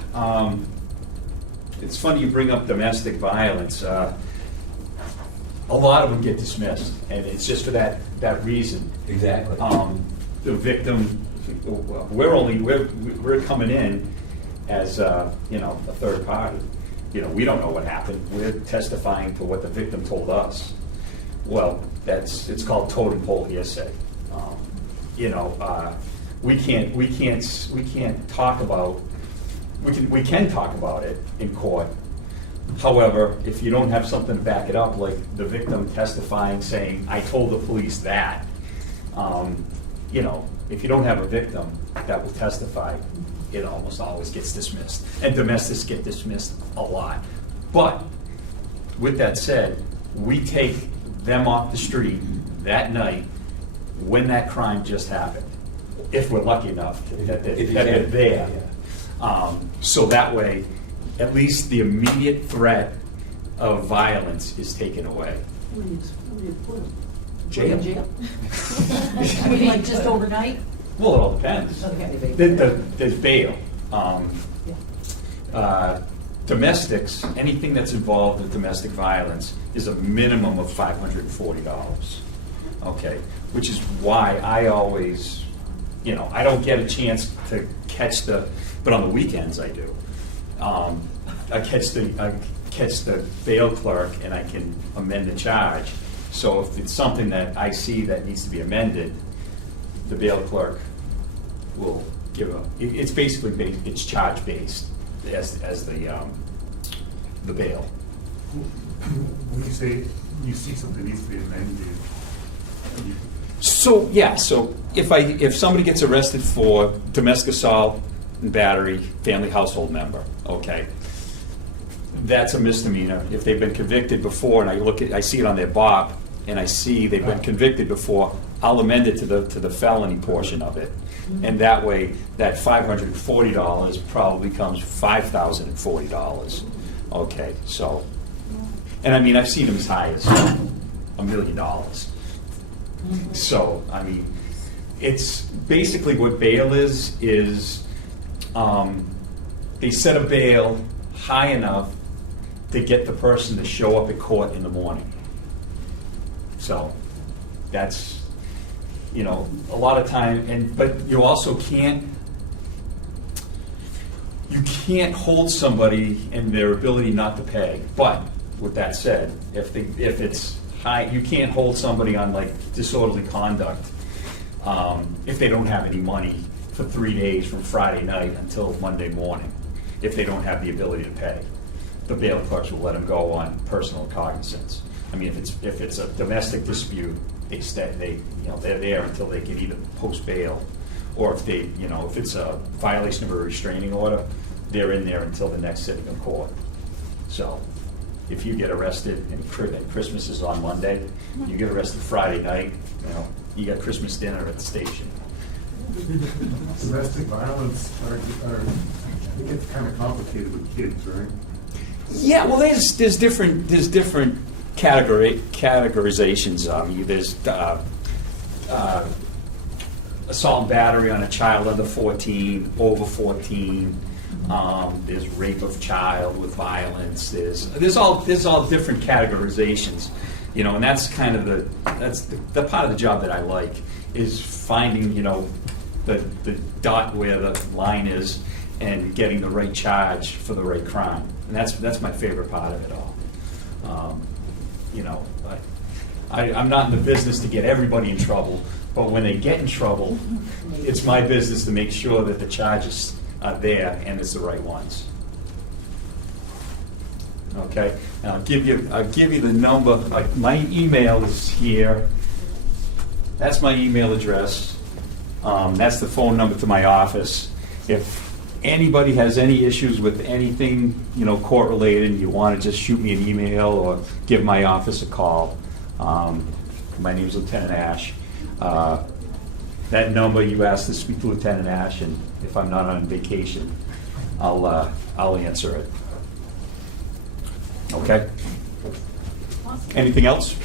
It's funny you bring up domestic violence. A lot of them get dismissed, and it's just for that reason. Exactly. The victim, we're coming in as a third party. We don't know what happened. We're testifying to what the victim told us. Well, it's called totem pole hearsay. We can't talk about. We can talk about it in court. However, if you don't have something to back it up, like the victim testifying saying, "I told the police that," if you don't have a victim that will testify, it almost always gets dismissed. And domestics get dismissed a lot. But with that said, we take them off the street that night when that crime just happened, if we're lucky enough that they're there. So that way, at least the immediate threat of violence is taken away. Where do you put them? Jail. In jail? I mean, like just overnight? Well, it all depends. Okay. There's bail. Domestics, anything that's involved in domestic violence is a minimum of $540. Okay, which is why I always, I don't get a chance to catch but on the weekends I do. I catch the bail clerk and I can amend the charge. So if it's something that I see that needs to be amended, the bail clerk will give it's basically it's charge-based as the bail. When you say you see something needs to be amended, you- So, yeah, so if somebody gets arrested for domestic assault and battery, family household member, okay, that's a misdemeanor. If they've been convicted before, and I see it on their BOP, and I see they've been convicted before, I'll amend it to the felony portion of it. And that way, that $540 probably becomes $5,040. Okay, so, and I mean, I've seen them as high as $1 million. So, I mean, it's basically what bail is they set a bail high enough to get the person to show up at court in the morning. So, that's, you know, a lot of time, but you also can't hold somebody in their ability not to pay. But with that said, if it's high, you can't hold somebody on like disorderly conduct if they don't have any money for 3 days from Friday night until Monday morning. If they don't have the ability to pay, the bail clerks will let them go on personal cognizance. I mean, if it's a domestic dispute, they're there until they can either post bail, or if if it's a violation of a restraining order, they're in there until the next sitting of court. So, if you get arrested and Christmas is on Monday, you get arrested Friday night, you got Christmas dinner at the station. domestic violence it gets kind of complicated with kids, right? Yeah, well, there's different categorizations. There's assault and battery on a child under 14, over 14. There's rape of child with violence. There's all different categorizations, and that's kind of the part of the job that I like is finding the dot where the line is and getting the right charge for the right crime, and that's my favorite part of it all. I'm not in the business to get everybody in trouble, but when they get in trouble, it's my business to make sure that the charges are there and it's the right ones. Okay, and I'll give you the number. My email is here. That's my email address. That's the phone number to my office. If anybody has any issues with anything, court related, and you want to just shoot me an email or give my office a call, my name is Lieutenant Ash. That number, you asked to speak to Lieutenant Ash, and if I'm not on vacation, I'll answer it. Okay? Anything else?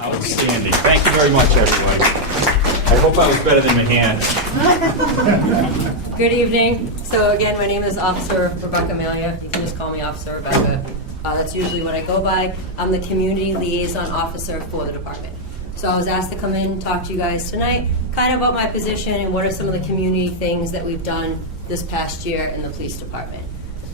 Outstanding. Thank you very much, everybody. I hope I was better than Mahan. Good evening. So again, my name is Officer Rebecca Melia. You can just call me Officer Rebecca. That's usually what I go by. I'm the Community Liaison Officer for the department. So I was asked to come in and talk to you guys tonight, kind of about my position and what are some of the community things that we've done this past year in the police department.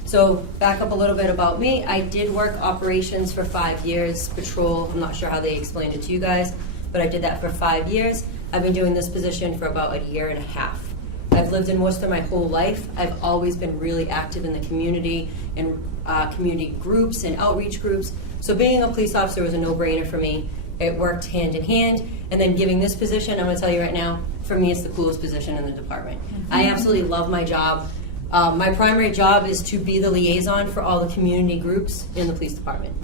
So back up a little bit about me. I did work operations for 5 years, patrol. I'm not sure how they explained it to you guys, but I did that for 5 years. I've been doing this position for about a year and a half. I've lived in Worcester my whole life. I've always been really active in the community and community groups and outreach groups. So being a police officer was a no-brainer for me. It worked hand in hand. And then giving this position, I'm going to tell you right now, for me it's the coolest position in the department. I absolutely love my job. My primary job is to be the liaison for all the community groups in the police department.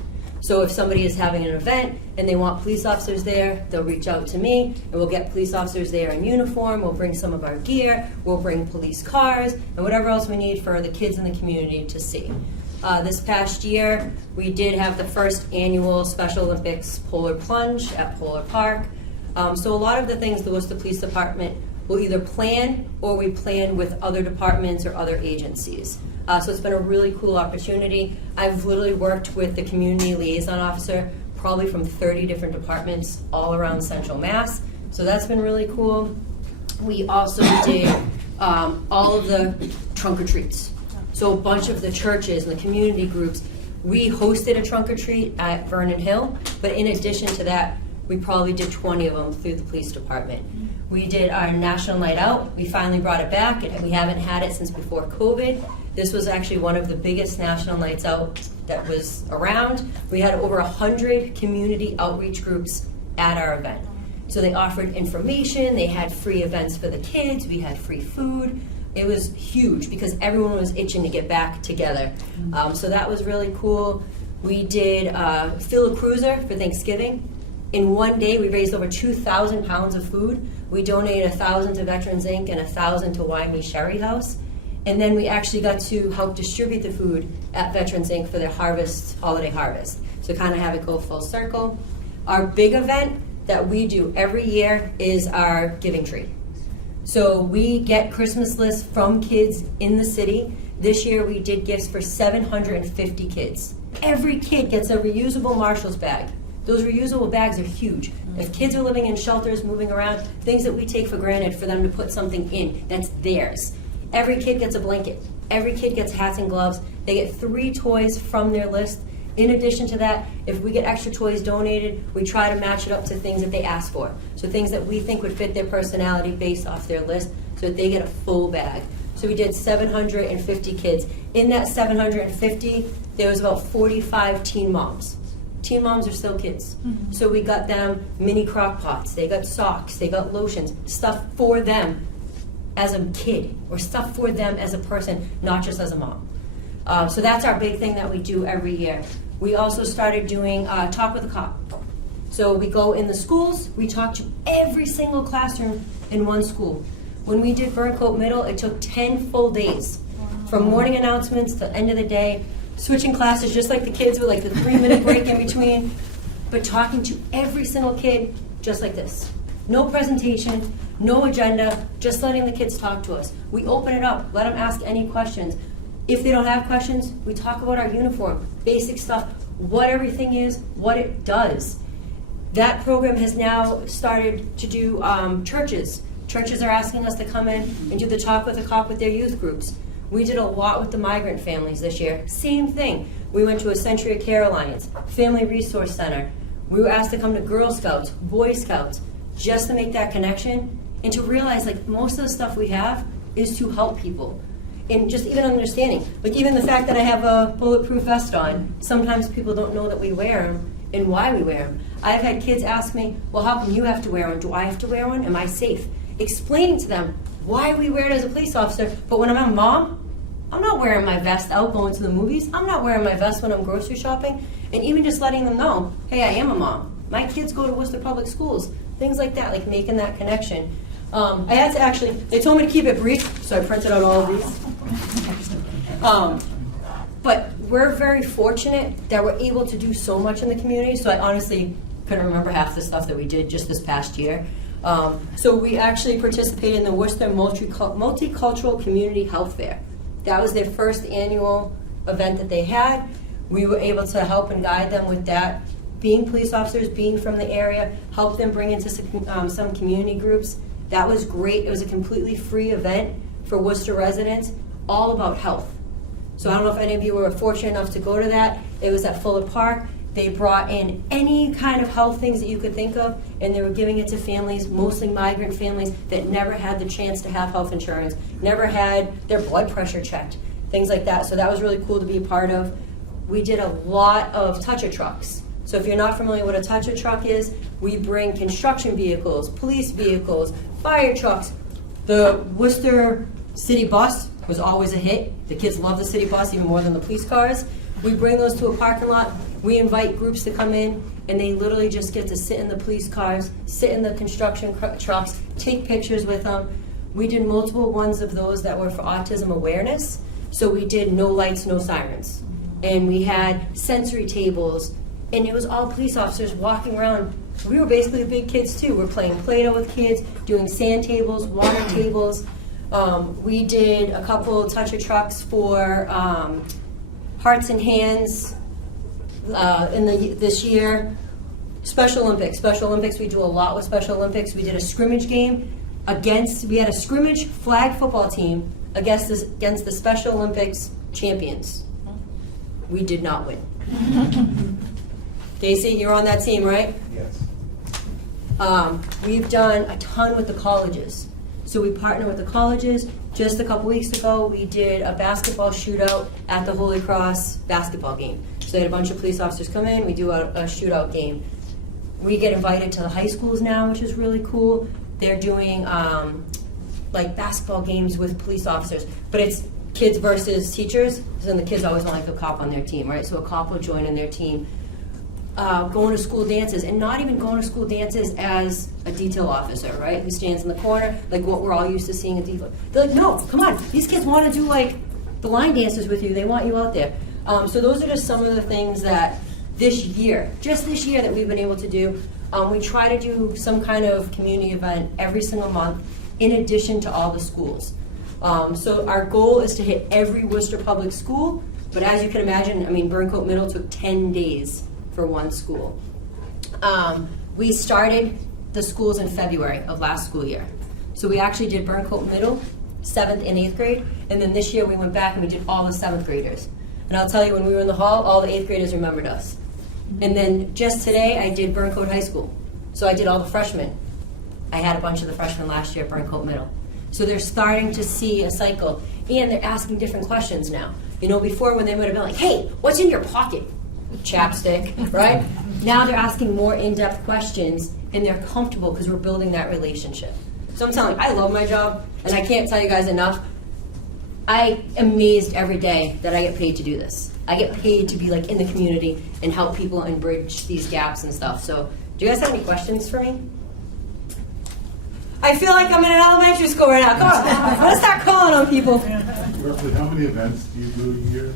So if somebody is having an event and they want police officers there, they'll reach out to me and we'll get police officers there in uniform, we'll bring some of our gear, we'll bring police cars, and whatever else we need for the kids in the community to see. This past year, we did have the first annual Special Olympics Polar Plunge at Polar Park. So a lot of the things the Worcester Police Department will either plan or we plan with other departments or other agencies. So it's been a really cool opportunity. I've literally worked with the community liaison officer probably from 30 different departments all around Central Mass. So that's been really cool. We also did all of the trunk or treats. So a bunch of the churches and the community groups We hosted a trunk or treat at Vernon Hill, but in addition to that, we probably did 20 of them through the police department. We did our National Night Out. We finally brought it back, and we haven't had it since before COVID. This was actually one of the biggest national nights out that was around. We had over 100 community outreach groups at our event. So they offered information, they had free events for the kids, we had free food. It was huge because everyone was itching to get back together. So that was really cool. We did fill a cruiser for Thanksgiving. In one day, we raised over 2,000 pounds of food. We donated 1,000 to Veterans Inc. and 1,000 to Wyoming Sherry House. And then we actually got to help distribute the food at Veterans Inc. for their holiday harvest. So kind of have it go full circle. Our big event that we do every year is our giving tree. So we get Christmas lists from kids in the city. This year we did gifts for 750 kids. Every kid gets a reusable Marshall's bag. Those reusable bags are huge. If kids are living in shelters, moving around, things that we take for granted for them to put something in, that's theirs. Every kid gets a blanket. Every kid gets hats and gloves. They get 3 toys from their list. In addition to that, if we get extra toys donated, we try to match it up to things that they ask for. So things that we think would fit their personality based off their list so that they get a full bag. So we did 750 kids. In that 750, there was about 45 teen moms. Teen moms are still kids. So we got them mini crock pots, they got socks, they got lotions, stuff for them as a kid, or stuff for them as a person, not just as a mom. So that's our big thing that we do every year. We also started doing Talk with a Cop. So we go in the schools, we talk to every single classroom in one school. When we did Burncoat Middle, it took 10 full days. From morning announcements to end of the day, switching classes just like the kids with like the 3-minute break in between, but talking to every single kid just like this. No presentation, no agenda, just letting the kids talk to us. We open it up, let them ask any questions. If they don't have questions, we talk about our uniform, basic stuff, what everything is, what it does. That program has now started to do churches. Churches are asking us to come in and do the Talk with a Cop with their youth groups. We did a lot with the migrant families this year. Same thing. We went to a Century of Care Alliance, Family Resource Center. We were asked to come to Girl Scouts, Boy Scouts, just to make that connection and to realize like most of the stuff we have is to help people. And just even understanding, like even the fact that I have a bulletproof vest on, sometimes people don't know that we wear them and why we wear them. I've had kids ask me, well, how come you have to wear one? Do I have to wear one? Am I safe? Explaining to them why we wear it as a police officer, but when I'm a mom, I'm not wearing my vest out going to the movies. I'm not wearing my vest when I'm grocery shopping. And even just letting them know, hey, I am a mom. My kids go to Worcester Public Schools. Things like that, like making that connection. I had to actually, they told me to keep it brief, so I printed out all of these. But we're very fortunate that we're able to do so much in the community, so I honestly couldn't remember half the stuff that we did just this past year. So we actually participated in the Worcester Multicultural Community Health Fair. That was their first annual event that they had. We were able to help and guide them with that. Being police officers, being from the area, help them bring into some community groups. That was great. It was a completely free event for Worcester residents, all about health. So I don't know if any of you were fortunate enough to go to that. It was at Fuller Park. They brought in any kind of health things that you could think of, and they were giving it to families, mostly migrant families, that never had the chance to have health insurance, never had their blood pressure checked, things like that. So that was really cool to be a part of. We did a lot of toucher trucks. So if you're not familiar with what a toucher truck is, we bring construction vehicles, police vehicles, fire trucks. The Worcester city bus was always a hit. The kids love the city bus even more than the police cars. We bring those to a parking lot. We invite groups to come in, and they literally just get to sit in the police cars, sit in the construction trucks, take pictures with them. We did multiple ones of those that were for autism awareness. So we did no lights, no sirens. And we had sensory tables, and it was all police officers walking around. We were basically the big kids too. We're playing Play-Doh with kids, doing sand tables, water tables. We did a couple toucher trucks for Hearts and Hands this year. Special Olympics, we do a lot with Special Olympics. We did a scrimmage game we had a scrimmage flag football team against the Special Olympics champions. We did not win. Casey, you're on that team, right? Yes. We've done a ton with the colleges. So we partner with the colleges. Just a couple weeks ago, we did a basketball shootout at the Holy Cross basketball game. So they had a bunch of police officers come in, we do a shootout game. We get invited to the high schools now, which is really cool. They're doing like basketball games with police officers, but it's kids versus teachers, so then the kids always want like a cop on their team, right? So a cop will join in their team. Going to school dances, and not even going to school dances as a detail officer, right? Who stands in the corner, like what we're all used to seeing at detail. They're like, no, come on, these kids want to do like the line dances with you. They want you out there. So those are just some of the things that just this year that we've been able to do. We try to do some kind of community event every single month in addition to all the schools. So our goal is to hit every Worcester public school, but as you can imagine, I mean, Burncoat Middle took 10 days for one school. We started the schools in February of last school year. So we actually did Burncoat Middle, 7th and 8th grade, and then this year we went back and we did all the 7th graders. And I'll tell you, when we were in the hall, all the 8th graders remembered us. And then just today, I did Burncoat High School. So I did all the freshmen. I had a bunch of the freshmen last year at Burncoat Middle. So they're starting to see a cycle, and they're asking different questions now. You know, before when they would have been like, hey, what's in your pocket? Chapstick, right? Now they're asking more in-depth questions, and they're comfortable because we're building that relationship. So I'm telling you, I love my job, and I can't tell you guys enough. I am amazed every day that I get paid to do this. I get paid to be like in the community and help people and bridge these gaps and stuff. So do you guys have any questions for me? I feel like I'm in an elementary school right now. Come on, I'm gonna start calling on people. Roughly, how many events do you do a year?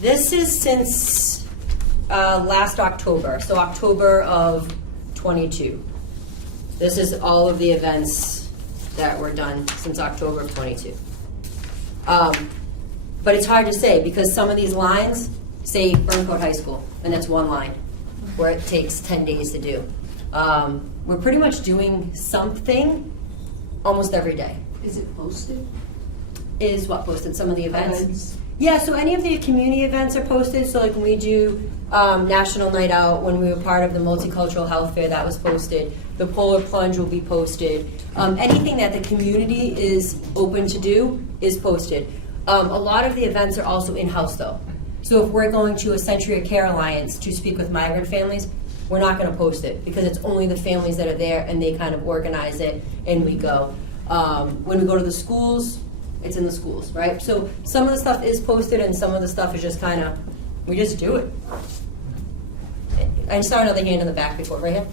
This is since last October, so October of 22. This is all of the events that were done since October of 22. But it's hard to say because some of these lines say Burncoat High School, and that's one line where it takes 10 days to do. We're pretty much doing something almost every day. Is it posted? Is what posted? Some of the events? Yeah, so any of the community events are posted. So like when we do National Night Out, when we were part of the Multicultural Health Fair, that was posted. The Polar Plunge will be posted. Anything that the community is open to do is posted. A lot of the events are also in-house though. So if we're going to a Century of Care Alliance to speak with migrant families, we're not going to post it because it's only the families that are there and they kind of organize it and we go. When we go to the schools, it's in the schools, right? So some of the stuff is posted and some of the stuff is just kind of, we just do it. I saw another hand in the back before, right here.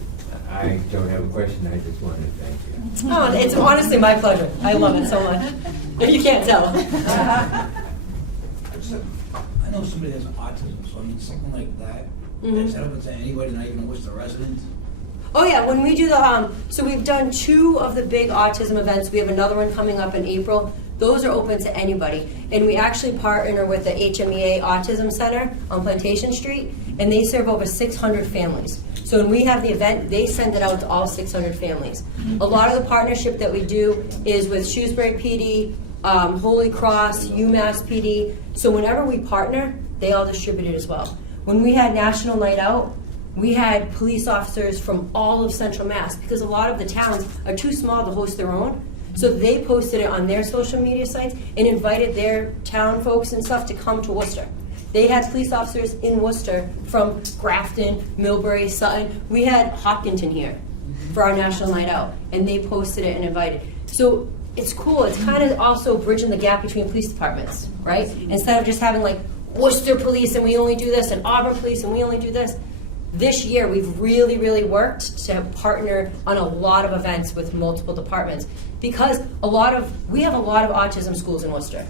I don't have a question, I just wanted to thank you. Oh, it's honestly my pleasure. I love it so much. You can't tell. I know somebody has autism, so I mean, something like that, is that open to anybody, not even a Worcester resident? Oh yeah, when we do the, so we've done 2 of the big autism events. We have another one coming up in April. Those are open to anybody. And we actually partner with the HMEA Autism Center on Plantation Street, and they serve over 600 families. So when we have the event, they send it out to all 600 families. A lot of the partnership that we do is with Shrewsbury PD, Holy Cross, UMass PD. So whenever we partner, they all distribute it as well. When we had National Night Out, we had police officers from all of Central Mass because a lot of the towns are too small to host their own. So they posted it on their social media sites and invited their town folks and stuff to come to Worcester. They had police officers in Worcester from Grafton, Millbury, Sutton. We had Hopkinton here for our National Night Out, and they posted it and invited. So it's cool. It's kind of also bridging the gap between police departments, right? Instead of just having like Worcester Police and we only do this, and Auburn Police and we only do this. This year, we've really, really worked to partner on a lot of events with multiple departments because we have a lot of autism schools in Worcester,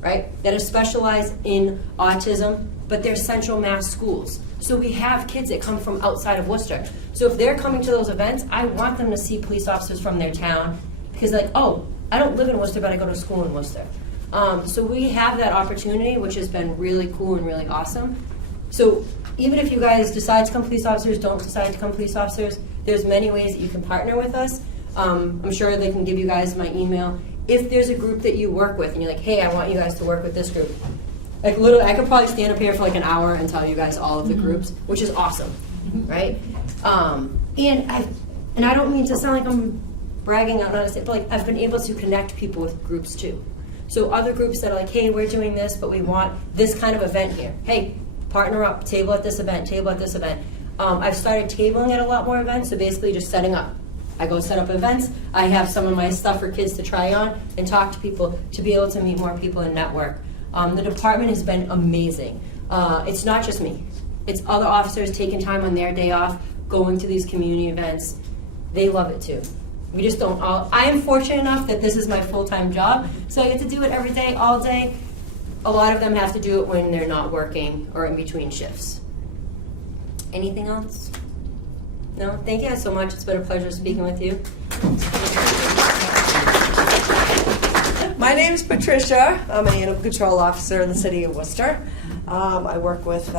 right, that are specialized in autism, but they're Central Mass schools. So we have kids that come from outside of Worcester. So if they're coming to those events, I want them to see police officers from their town because like, oh, I don't live in Worcester, but I go to school in Worcester. So we have that opportunity, which has been really cool and really awesome. So even if you guys decide to become police officers, don't decide to become police officers, there's many ways that you can partner with us. I'm sure they can give you guys my email. If there's a group that you work with and you're like, hey, I want you guys to work with this group, Like literally, I could probably stand up here for like an hour and tell you guys all of the groups, which is awesome, right? And I don't mean to sound like I'm bragging on it, but like I've been able to connect people with groups too. So other groups that are like, hey, we're doing this, but we want this kind of event here. Hey, partner up, table at this event, table at this event. I've started tabling at a lot more events, so basically just setting up. I go set up events. I have some of my stuff for kids to try on and talk to people to be able to meet more people and network. The department has been amazing. It's not just me. It's other officers taking time on their day off, going to these community events. They love it too. We just don't all, I am fortunate enough that this is my full-time job, so I get to do it every day, all day. A lot of them have to do it when they're not working or in between shifts. Anything else? No? Thank you guys so much. It's been a pleasure speaking with you. My name is Patricia. I'm an animal control officer in the city of Worcester. I work with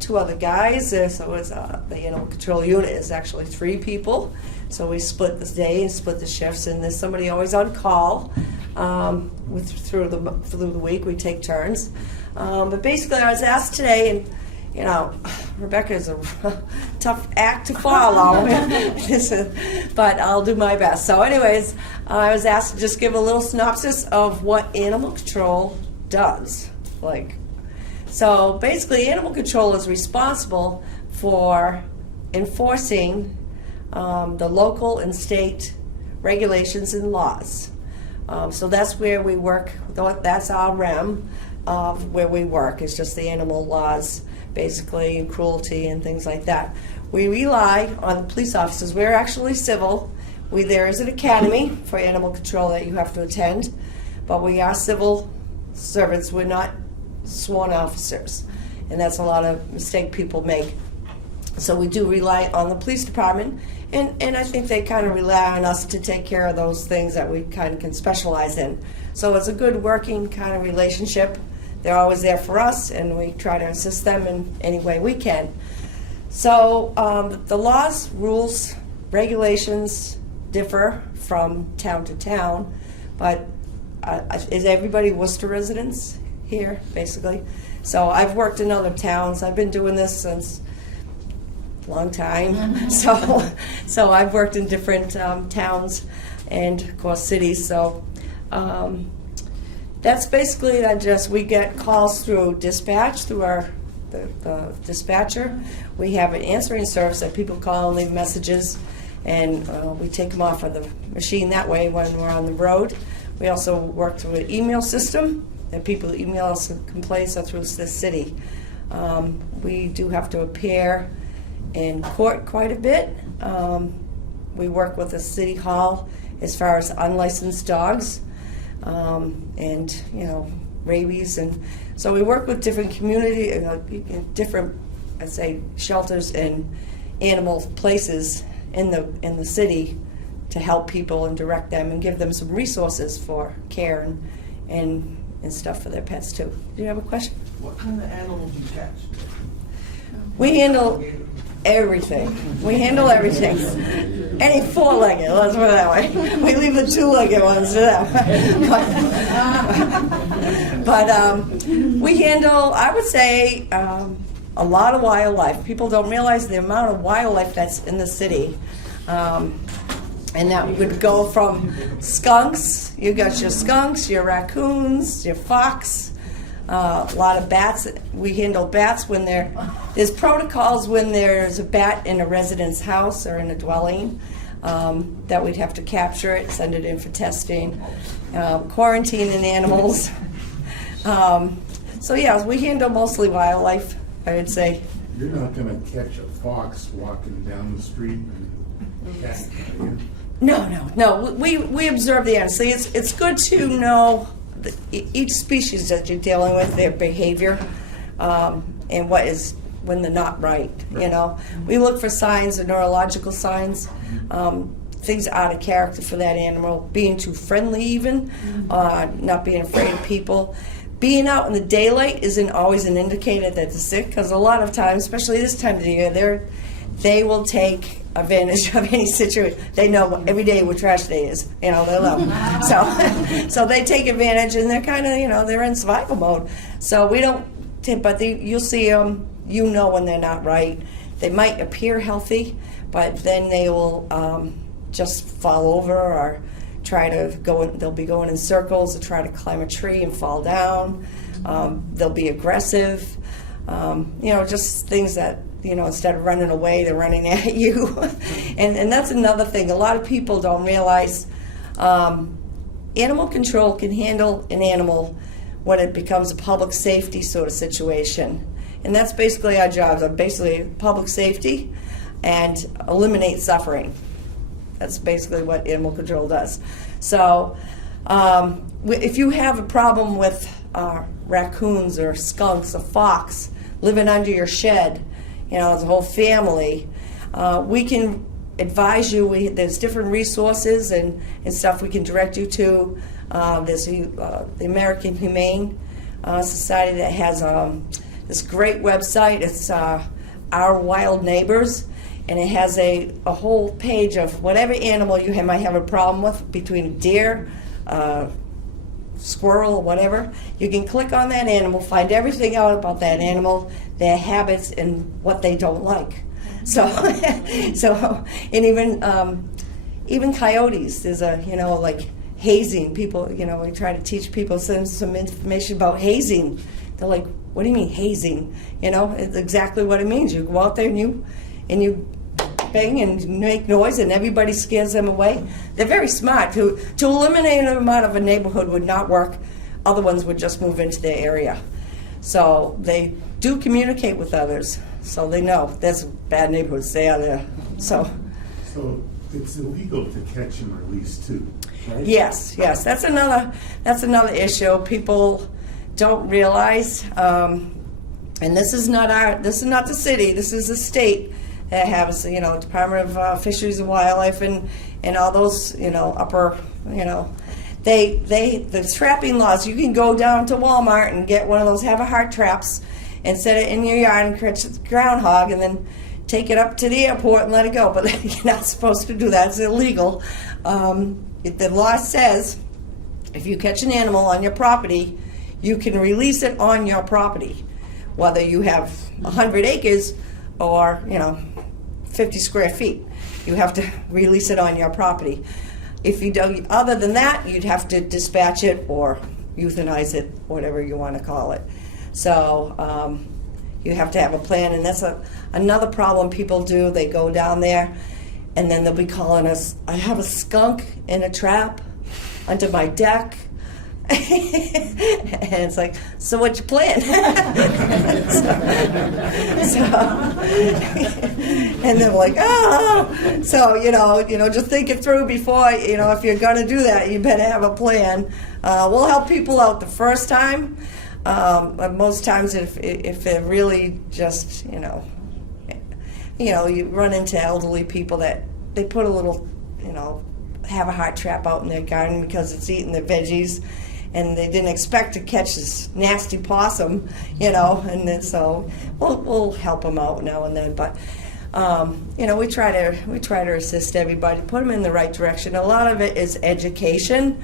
2 other guys. The animal control unit is actually 3 people. So we split the day and split the shifts, and there's somebody always on call through the week. We take turns. But basically, I was asked today, and you know, Rebecca is a tough act to follow, but I'll do my best. So anyways, I was asked to just give a little synopsis of what animal control does. So basically, animal control is responsible for enforcing the local and state regulations and laws. So that's where we work. That's our realm of where we work. It's just the animal laws, basically, cruelty and things like that. We rely on the police officers. We're actually civil. There is an academy for animal control that you have to attend, but we are civil servants. We're not sworn officers, and that's a lot of mistake people make. So we do rely on the police department, and I think they kind of rely on us to take care of those things that we kind of can specialize in. So it's a good working kind of relationship. They're always there for us, and we try to assist them in any way we can. So the laws, rules, regulations differ from town to town, but is everybody Worcester residents here, basically? So I've worked in other towns. I've been doing this since a long time. So I've worked in different towns and, of course, cities. So that's basically we get calls through dispatch, through the dispatcher. We have an answering service that people call and leave messages, and we take them off of the machine that way when we're on the road. We also work through an email system that people email us complaints through the city. We do have to appear in court quite a bit. We work with the city hall as far as unlicensed dogs. And rabies, and so we work with different community, different, I'd say, shelters and animal places in the city to help people and direct them and give them some resources for care and stuff for their pets too. Do you have a question? What kind of animals do you catch? We handle everything. We handle everything. Any 4-legged, let's put it that way. We leave the 2-legged ones to them. But we handle, I would say, a lot of wildlife. People don't realize the amount of wildlife that's in the city. And that would go from skunks. You got your skunks, your raccoons, your fox. A lot of bats. We handle bats when there's protocols when there's a bat in a resident's house or in a dwelling, that we'd have to capture it, send it in for testing, quarantining animals. So yeah, we handle mostly wildlife, I would say. You're not gonna catch a fox walking down the street and cat, are you? No. We observe the animals. See, it's good to know each species that you're dealing with, their behavior, and what is when they're not right. We look for signs, the neurological signs, things out of character for that animal, being too friendly, even not being afraid of people. Being out in the daylight isn't always an indicator that they're sick, because a lot of times, especially this time of the year, they will take advantage of any situation. They know every day what trash day is, they love. So they take advantage, and they're kind of, they're in survival mode. So we don't, but you'll see them, when they're not right. They might appear healthy, but then they will just fall over or try to they'll be going in circles to try to climb a tree and fall down. They'll be aggressive, just things that, instead of running away, they're running at you. and that's another thing. A lot of people don't realize animal control can handle an animal when it becomes a public safety sort of situation. And that's basically our jobs, are basically public safety and eliminate suffering. That's basically what animal control does. So if you have a problem with raccoons or skunks or fox living under your shed, as a whole family, we can advise you. There's different resources and stuff we can direct you to. There's the American Humane Society that has this great website. It's Our Wild Neighbors, and it has a whole page of whatever animal you might have a problem with, between a deer, squirrel, whatever. You can click on that animal, find everything out about that animal, their habits, and what they don't like. So, and even coyotes. There's like hazing. People, we try to teach people some information about hazing. They're like, "What do you mean hazing?" It's exactly what it means. You go out there and you bang and make noise, and everybody scares them away. They're very smart. To eliminate them out of a neighborhood would not work. Other ones would just move into their area. So they do communicate with others, so they know there's bad neighborhoods. Stay out of there. So it's illegal to catch and release too, right? Yes. That's another issue people don't realize. And this is not the city. This is the state that has, Department of Fisheries and Wildlife and all those, upper, the trapping laws. You can go down to Walmart and get one of those have-a-heart traps and set it in your yard and catch a groundhog, and then take it up to the airport and let it go. But you're not supposed to do that. It's illegal. The law says if you catch an animal on your property, you can release it on your property, whether you have 100 acres or 50 square feet. You have to release it on your property. If you don't, other than that, you'd have to dispatch it or euthanize it, whatever you want to call it. So you have to have a plan, and that's another problem people do. They go down there, and then they'll be calling us, "I have a skunk in a trap under my deck." And it's like, so what's your plan? And they're like, oh. So, just think it through before, if you're going to do that, you better have a plan. We'll help people out the first time. But most times if they're really just, you run into elderly people that they put a little, have a heart trap out in their garden because it's eating their veggies, and they didn't expect to catch this nasty possum, and then so we'll help them out now and then. But we try to assist everybody, put them in the right direction. A lot of it is education.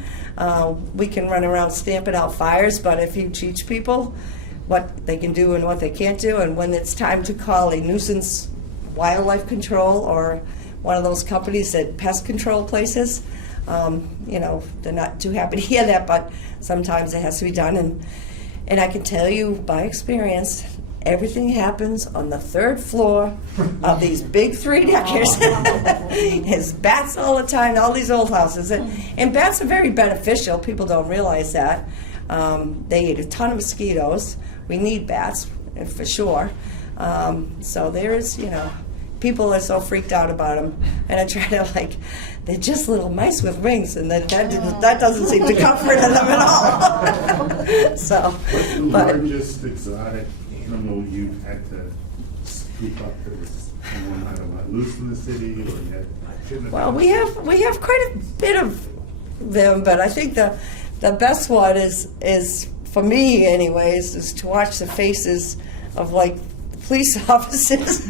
We can run around stamping out fires, but if you teach people what they can do and what they can't do, and when it's time to call a nuisance wildlife control or one of those companies that pest control places, they're not too happy to hear that, but sometimes it has to be done. And I can tell you by experience, everything happens on the third floor of these big 3-deckers. There's bats all the time, all these old houses. And bats are very beneficial. People don't realize that. They eat a ton of mosquitoes. We need bats, for sure. So there's, people are so freaked out about them. And I try to, they're just little mice with wings, and that doesn't seem to comfort them at all. So, What's the largest exotic animal you've had to scoop up that was loose in the city, or you had? Well, we have quite a bit of them, but I think the best one is for me, anyways, is to watch the faces of police officers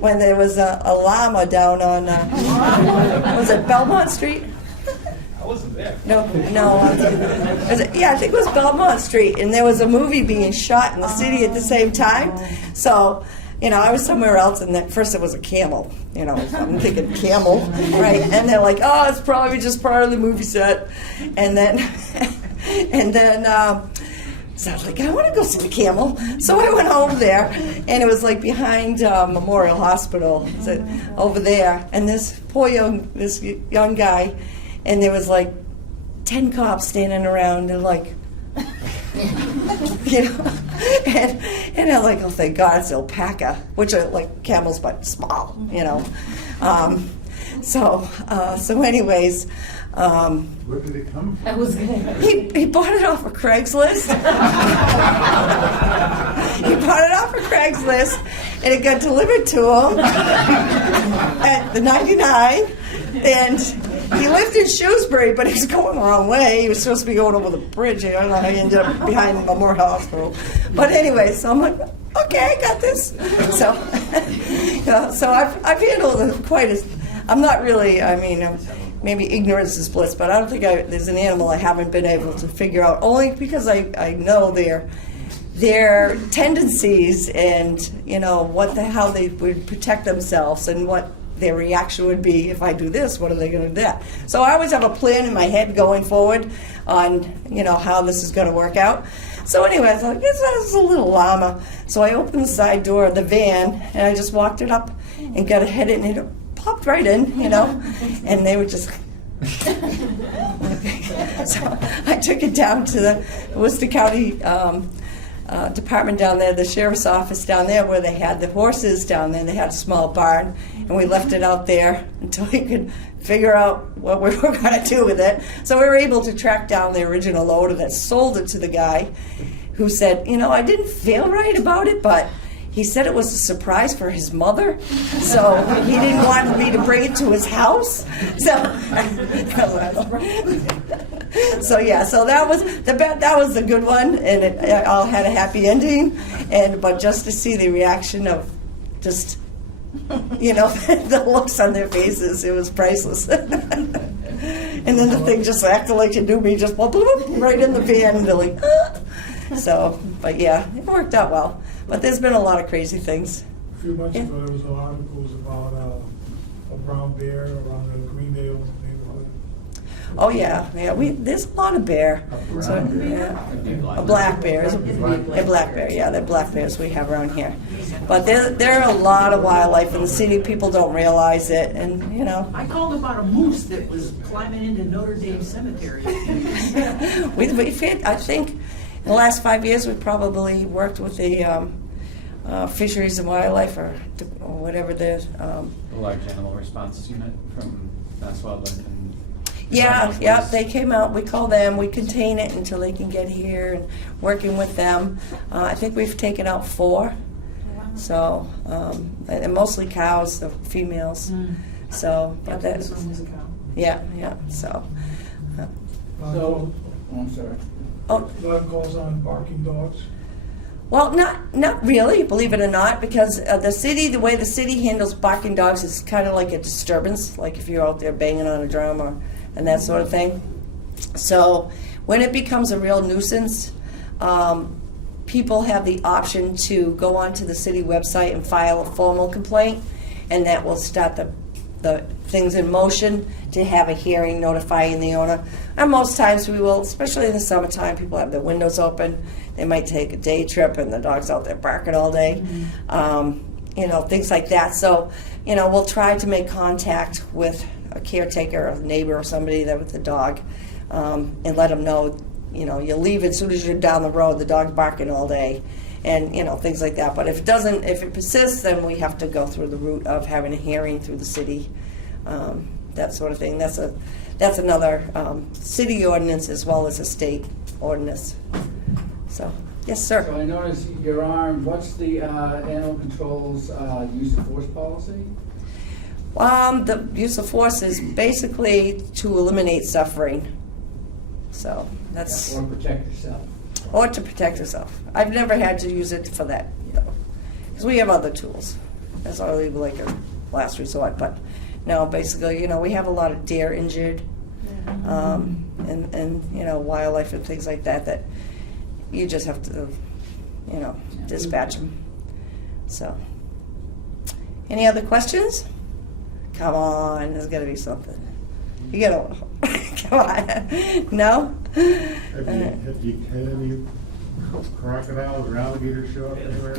when there was a llama down on, was it Belmont Street? I wasn't there. No. Yeah, I think it was Belmont Street, and there was a movie being shot in the city at the same time. So, I was somewhere else, and at first it was a camel. I'm thinking camel, right? And they're like, oh, it's probably just part of the movie set. And then, so I was like, I want to go see the camel. So I went over there, and it was like behind Memorial Hospital, over there. And this young guy, and there was like 10 cops standing around, and like, and I'm like, oh, thank God it's alpaca, which are like camels but small, So anyways, Where did it come from? he bought it off of Craigslist. He bought it off of Craigslist, and it got delivered to him at the 99, and he lived in Shrewsbury, but he was going the wrong way. He was supposed to be going over the bridge. I don't know how he ended up behind Memorial Hospital. But anyway, so I'm like, okay, I got this. So I've handled it quite as, I'm not really, maybe ignorance is bliss, but I don't think there's an animal I haven't been able to figure out, only because I know their tendencies and, how they would protect themselves and what their reaction would be. If I do this, what are they going to do that? So I always have a plan in my head going forward on, how this is going to work out. So anyway, I was like, this is a little llama. So I opened the side door of the van, and I just walked it up and got a head in, and it popped right in, and they were just... So I took it down to the Worcester County department down there, the sheriff's office down there, where they had the horses down there. They had a small barn, and we left it out there until we could figure out what we were going to do with it. So we were able to track down the original owner that sold it to the guy, who said, I didn't feel right about it, but he said it was a surprise for his mother, so he didn't want me to bring it to his house. So yeah, so that was the good one, and it all had a happy ending. But just to see the reaction of just, the looks on their faces, it was priceless. And then the thing just acted like it knew me, just whoop, whoop, right in the van, and they're like, ah. So, but yeah, it worked out well. But there's been a lot of crazy things. A few months ago, there was articles about a brown bear around the Greendale neighborhood. Oh yeah. There's a lot of bear. A black bear. A black bear. Yeah, they're black bears we have around here. But there are a lot of wildlife in the city. People don't realize it, and I called about a moose that was climbing into Notre Dame Cemetery. We've had, I think, in the last 5 years, we've probably worked with the Fisheries and Wildlife, or whatever the large animal response unit from Mass Wildlife. Yeah, they came out. We call them. We contain it until they can get here, and working with them. I think we've taken out 4. So, and mostly cows, the females. So, but that's, yeah. So, I'm sorry. Blood calls on barking dogs. Well, not really, believe it or not, because the way the city handles barking dogs is kind of like a disturbance, like if you're out there banging on a drum and that sort of thing. So when it becomes a real nuisance, people have the option to go onto the city website and file a formal complaint, and that will start the things in motion to have a hearing notifying the owner. And most times we will, especially in the summertime, people have their windows open. They might take a day trip and the dog's out there barking all day. Things like that. So, we'll try to make contact with a caretaker or a neighbor or somebody there with the dog, and let them know, you leave as soon as you're down the road, the dog's barking all day, and things like that. But if it persists, then we have to go through the route of having a hearing through the city, that sort of thing. That's another city ordinance as well as a state ordinance. So, yes, sir. So I noticed your arm. What's the animal control's use of force policy? The use of force is basically to eliminate suffering. So that's... Or protect yourself. Or to protect yourself. I've never had to use it for that, though. because we have other tools. That's only like a last resort, but no, basically, you know, we have a lot of deer injured, and you know, wildlife and things like that, that you just have to, you know, dispatch them. So, any other questions? Come on, there's gotta be something. You gotta, come on. No? Have you had any crocodiles or alligators show up anywhere?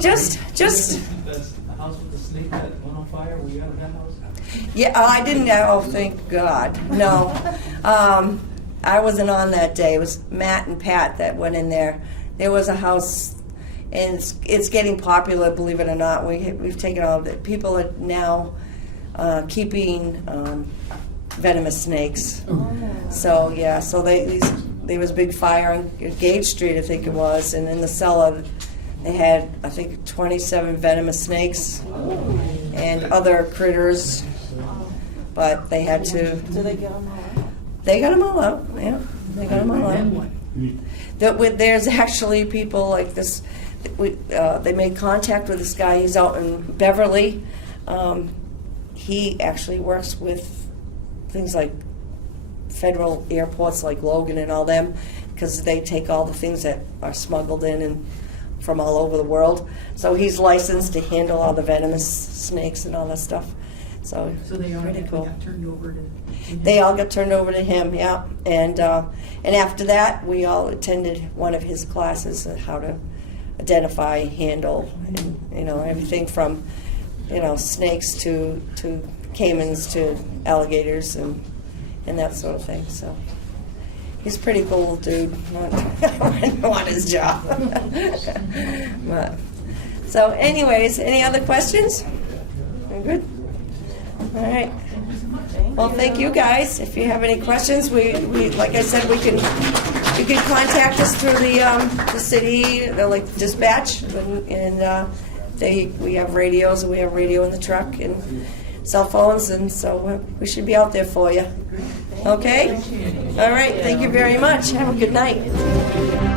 Just, That's the house with the snake that went on fire, were you out of that house? yeah, I didn't, oh, thank God, no. I wasn't on that day. It was Matt and Pat that went in there. There was a house, and it's getting popular, believe it or not. We've taken all of it. People are now keeping venomous snakes. So yeah, so there was a big fire on Gage Street, I think it was, and in the cellar they had, I think, 27 venomous snakes and other critters, but they had to. Do they get them all out? They got them all out. Yeah, they got them all out. There's actually people like this. They made contact with this guy. He's out in Beverly. He actually works with things like federal airports like Logan and all them, because they take all the things that are smuggled in and from all over the world. So he's licensed to handle all the venomous snakes and all that stuff. So they all pretty cool. got turned over to. They all got turned over to him, yeah. And after that, we all attended one of his classes on how to identify, handle, and you know, everything from, you know, snakes to caimans to alligators and that sort of thing. So he's a pretty cool dude. I wouldn't want his job. But, so, anyways, any other questions? We're good. All right. Well, thank you guys. If you have any questions, we like I said, you can contact us through the city, like dispatch, and we have radios, and we have radio in the truck and cell phones, and so we should be out there for you. Okay? All right. Thank you very much. Have a good night.